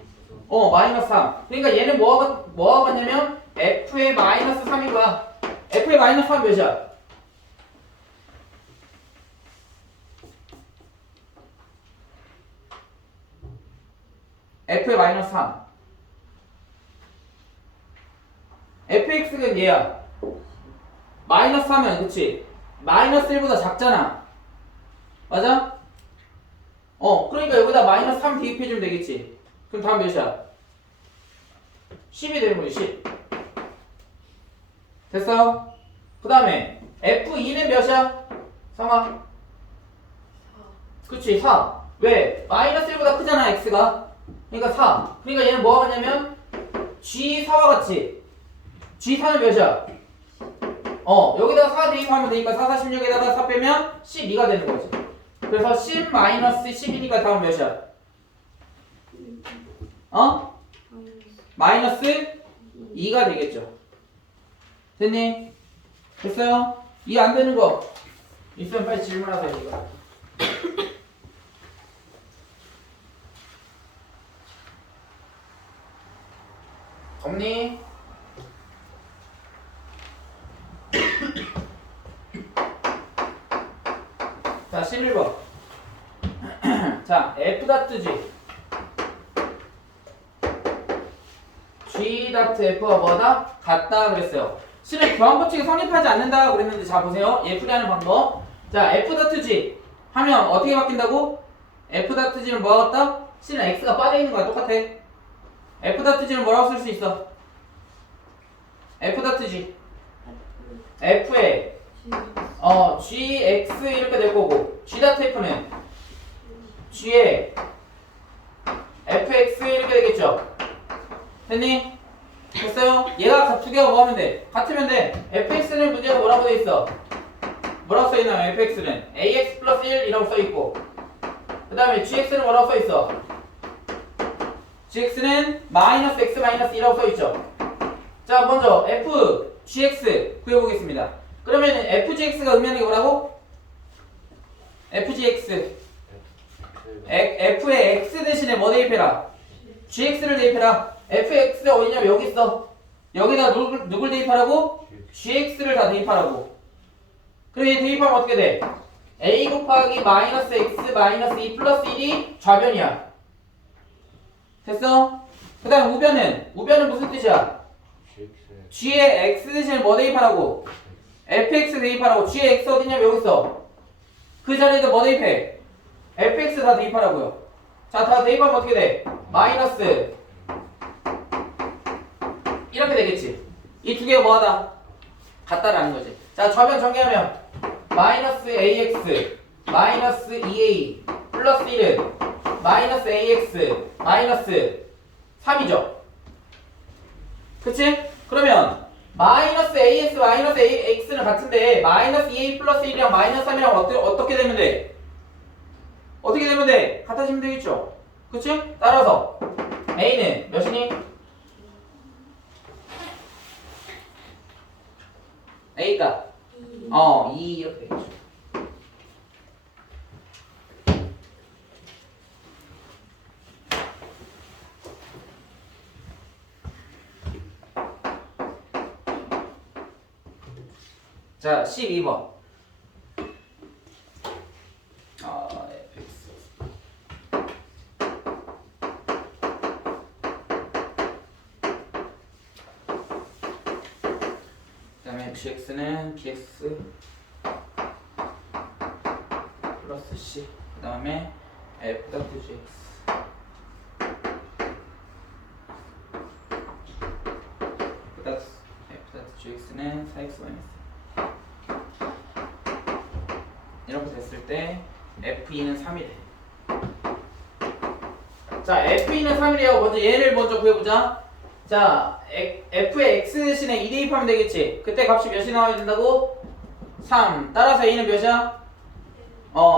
마이너스 3. 그러니까 얘는 뭐가 같냐면 F의 마이너스 3인 거야. F의 마이너스 3 몇이야? F의 마이너스 3. fx는 얘야. 마이너스 3은 그치? 마이너스 1보다 작잖아. 맞아? 그러니까 여기다 마이너스 3 대입해주면 되겠지. 그럼 다음 몇이야? 10이 되는 거지. 10. 됐어? 그 다음에 F2는 몇이야? 상아? 그치 4. 왜? 마이너스 1보다 크잖아 x가. 그러니까 4. 그러니까 얘는 뭐가 같냐면 G4와 같이 G4는 몇이야? 여기다가 4 대입하면 되니까 4, 4, 16에다가 4 빼면 12가 되는 거지. 그래서 10-10이니까 다음 몇이야? 마이너스 2가 되겠죠. 됐니? 됐어요? 이해 안 되는 거 있으면 빨리 질문하세요. 이거. 없니? 자, 11번. 자, F.G. G.F가 뭐다? 같다 그랬어요. 실은 교환법칙이 성립하지 않는다 그랬는데, 자 보세요. 얘 풀이하는 방법. 자, F.G 하면 어떻게 바뀐다고? F.G는 뭐가 같다? 실은 X가 빠져있는 거야. 똑같아. F.G는 뭐라고 쓸 수 있어? F.G F에 GX 이렇게 될 거고, G.F는 G에 FX 이렇게 되겠죠. 됐니? 됐어요? 얘가 두 개가 뭐 하면 돼? 같으면 돼. fx는 문제가 뭐라고 돼 있어? 뭐라고 써 있나요? fx는 ax 플러스 1이라고 써 있고, 그 다음에 gx는 뭐라고 써 있어? gx는 마이너스 x 마이너스 2라고 써 있죠. 자, 먼저 f gx 구해보겠습니다. 그러면 fgx가 의미하는 게 뭐라고? fgx f의 x 대신에 뭐 대입해라? gx를 대입해라. fx가 어디냐면 여기 있어. 여기다 누굴 대입하라고? gx를 다 대입하라고. 그럼 얘 대입하면 어떻게 돼? a 곱하기 마이너스 x 마이너스 2 플러스 1이 좌변이야. 됐어? 그 다음 우변은 무슨 뜻이야? g의 x 대신에 뭐 대입하라고? fx 대입하라고. g의 x 어디냐면 여기 있어. 그 자리에다 뭐 대입해? fx 다 대입하라고요. 자, 다 대입하면 어떻게 돼? 마이너스 이렇게 되겠지. 이 두 개가 뭐하다? 같다라는 거지. 자, 좌변 전개하면 마이너스 ax 마이너스 2a 플러스 1은 마이너스 ax 마이너스 3이죠. 그치? 그러면 마이너스 ax 마이너스 ax는 같은데 마이너스 2a 플러스 1이랑 마이너스 3이랑 어떻게 되면 돼? 어떻게 되면 돼? 같아지면 되겠죠. 그치? 따라서 a는 몇이니? a가 2 이렇게 되겠죠. 자, 12번. fx. 그다음에 gx는 bx 플러스 c. 그다음에 f.gx. f.gx는 4x 마이너스. 이렇게 됐을 때 F2는 3이 돼. 자, F2는 3이래요. 먼저 얘를 먼저 구해보자. 자, f의 x 대신에 2 대입하면 되겠지. 그때 값이 몇이 나와야 된다고? 3. 따라서 a는 몇이야?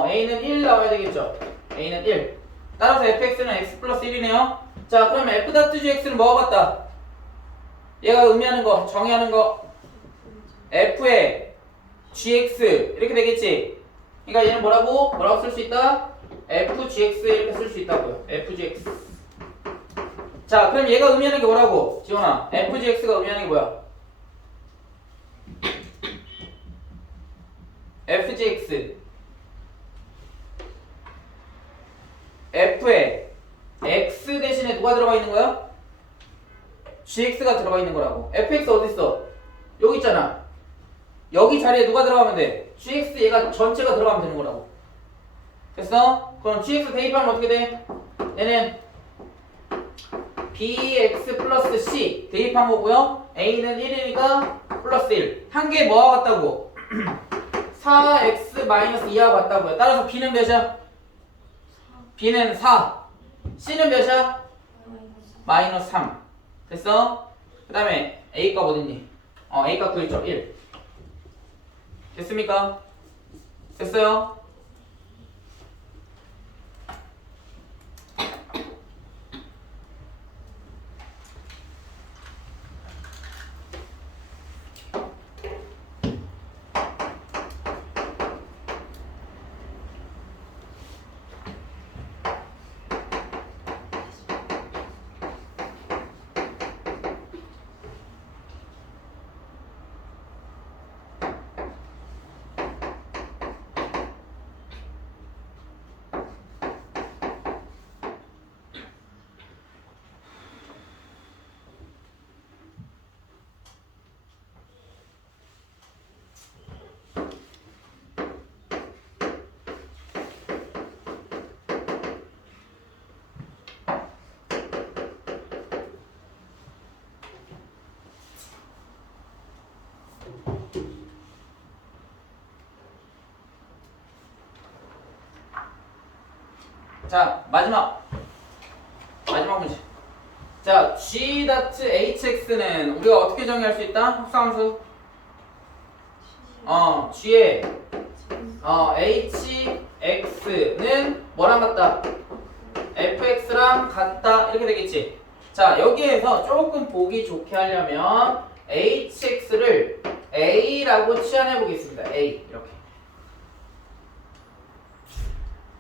a는 1 나와야 되겠죠. a는 1. 따라서 fx는 x 플러스 1이네요. 자, 그러면 f.gx는 뭐가 같다? 얘가 의미하는 거, 정의하는 거 f의 gx 이렇게 되겠지. 그러니까 얘는 뭐라고 쓸 수 있다? fgx 이렇게 쓸 수 있다고요. fgx. 자, 그럼 얘가 의미하는 게 뭐라고? 지원아, fgx가 의미하는 게 뭐야? fgx f에 x 대신에 누가 들어가 있는 거야? gx가 들어가 있는 거라고. fx 어디 있어? 여기 있잖아. 여기 자리에 누가 들어가면 돼? gx 얘가 전체가 들어가면 되는 거라고. 됐어? 그럼 gx 대입하면 어떻게 돼? 얘는 bx 플러스 c 대입한 거고요. a는 1이니까 플러스 1. 한 개 뭐와 같다고? 4x 마이너스 2하고 같다고요. 따라서 b는 몇이야? b는 4. c는 몇이야? 마이너스 3. 됐어? 그 다음에 a값 어딨니? a값 9.1. 됐습니까? 됐어요? 자, 마지막 문제. 자, g.hx는 우리가 어떻게 정의할 수 있다? 합성함수. g의 hx는 뭐랑 같다? fx랑 같다. 이렇게 되겠지. 자, 여기에서 조금 보기 좋게 하려면 hx를 a라고 치환해 보겠습니다. a 이렇게.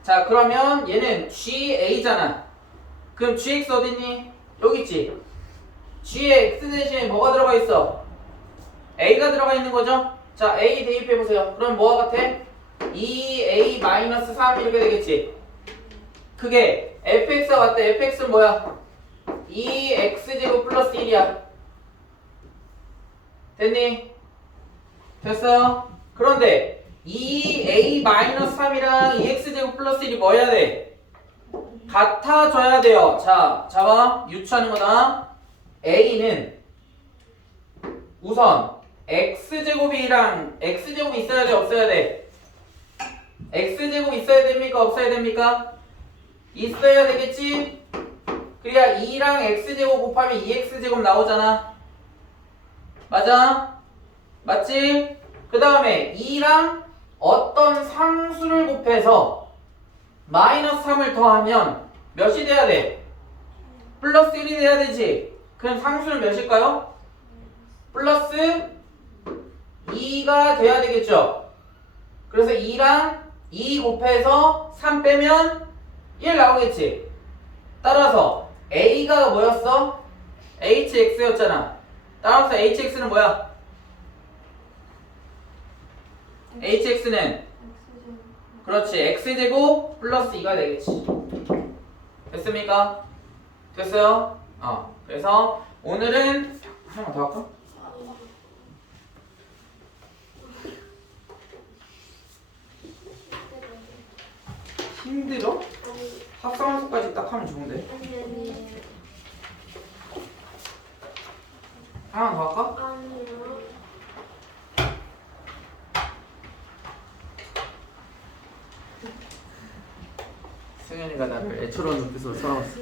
자, 그러면 얘는 GA잖아. 그럼 GX 어딨니? 여기 있지? G에 X 대신에 뭐가 들어가 있어? A가 들어가 있는 거죠? 자, A 대입해보세요. 그럼 뭐가 같아? 2A-3 이렇게 되겠지? 그게 fx가 같다. fx는 뭐야? 2x제곱 플러스 1이야. 됐니? 됐어요? 그런데 2a-3이랑 2x제곱 플러스 1이 뭐 해야 돼? 같아져야 돼요. 자, 잡아. 유추하는 거다. a는 우선 x제곱이랑 x제곱이 있어야 돼, 없어야 돼? x제곱 있어야 됩니까, 없어야 됩니까? 있어야 되겠지? 그래야 2랑 x제곱 곱하면 2x제곱 나오잖아. 맞아? 맞지? 그 다음에 2랑 어떤 상수를 곱해서 마이너스 3을 더하면 몇이 돼야 돼? 플러스 1이 돼야 되지. 그럼 상수는 몇일까요? 플러스 2가 돼야 되겠죠. 그래서 2랑 2 곱해서 3 빼면 1 나오겠지. 따라서 A가 뭐였어? HX였잖아. 따라서 HX는 뭐야? HX는 그렇지. X제곱 플러스 2가 되겠지. 됐습니까? 됐어요? 그래서 오늘은 하나만 더 할까? 힘들어? 합성함수까지 딱 하면 좋은데. 아니. 하나 더 할까? 아니요. 승현이가 나를 애처로운 눈빛으로 쳐다봤어.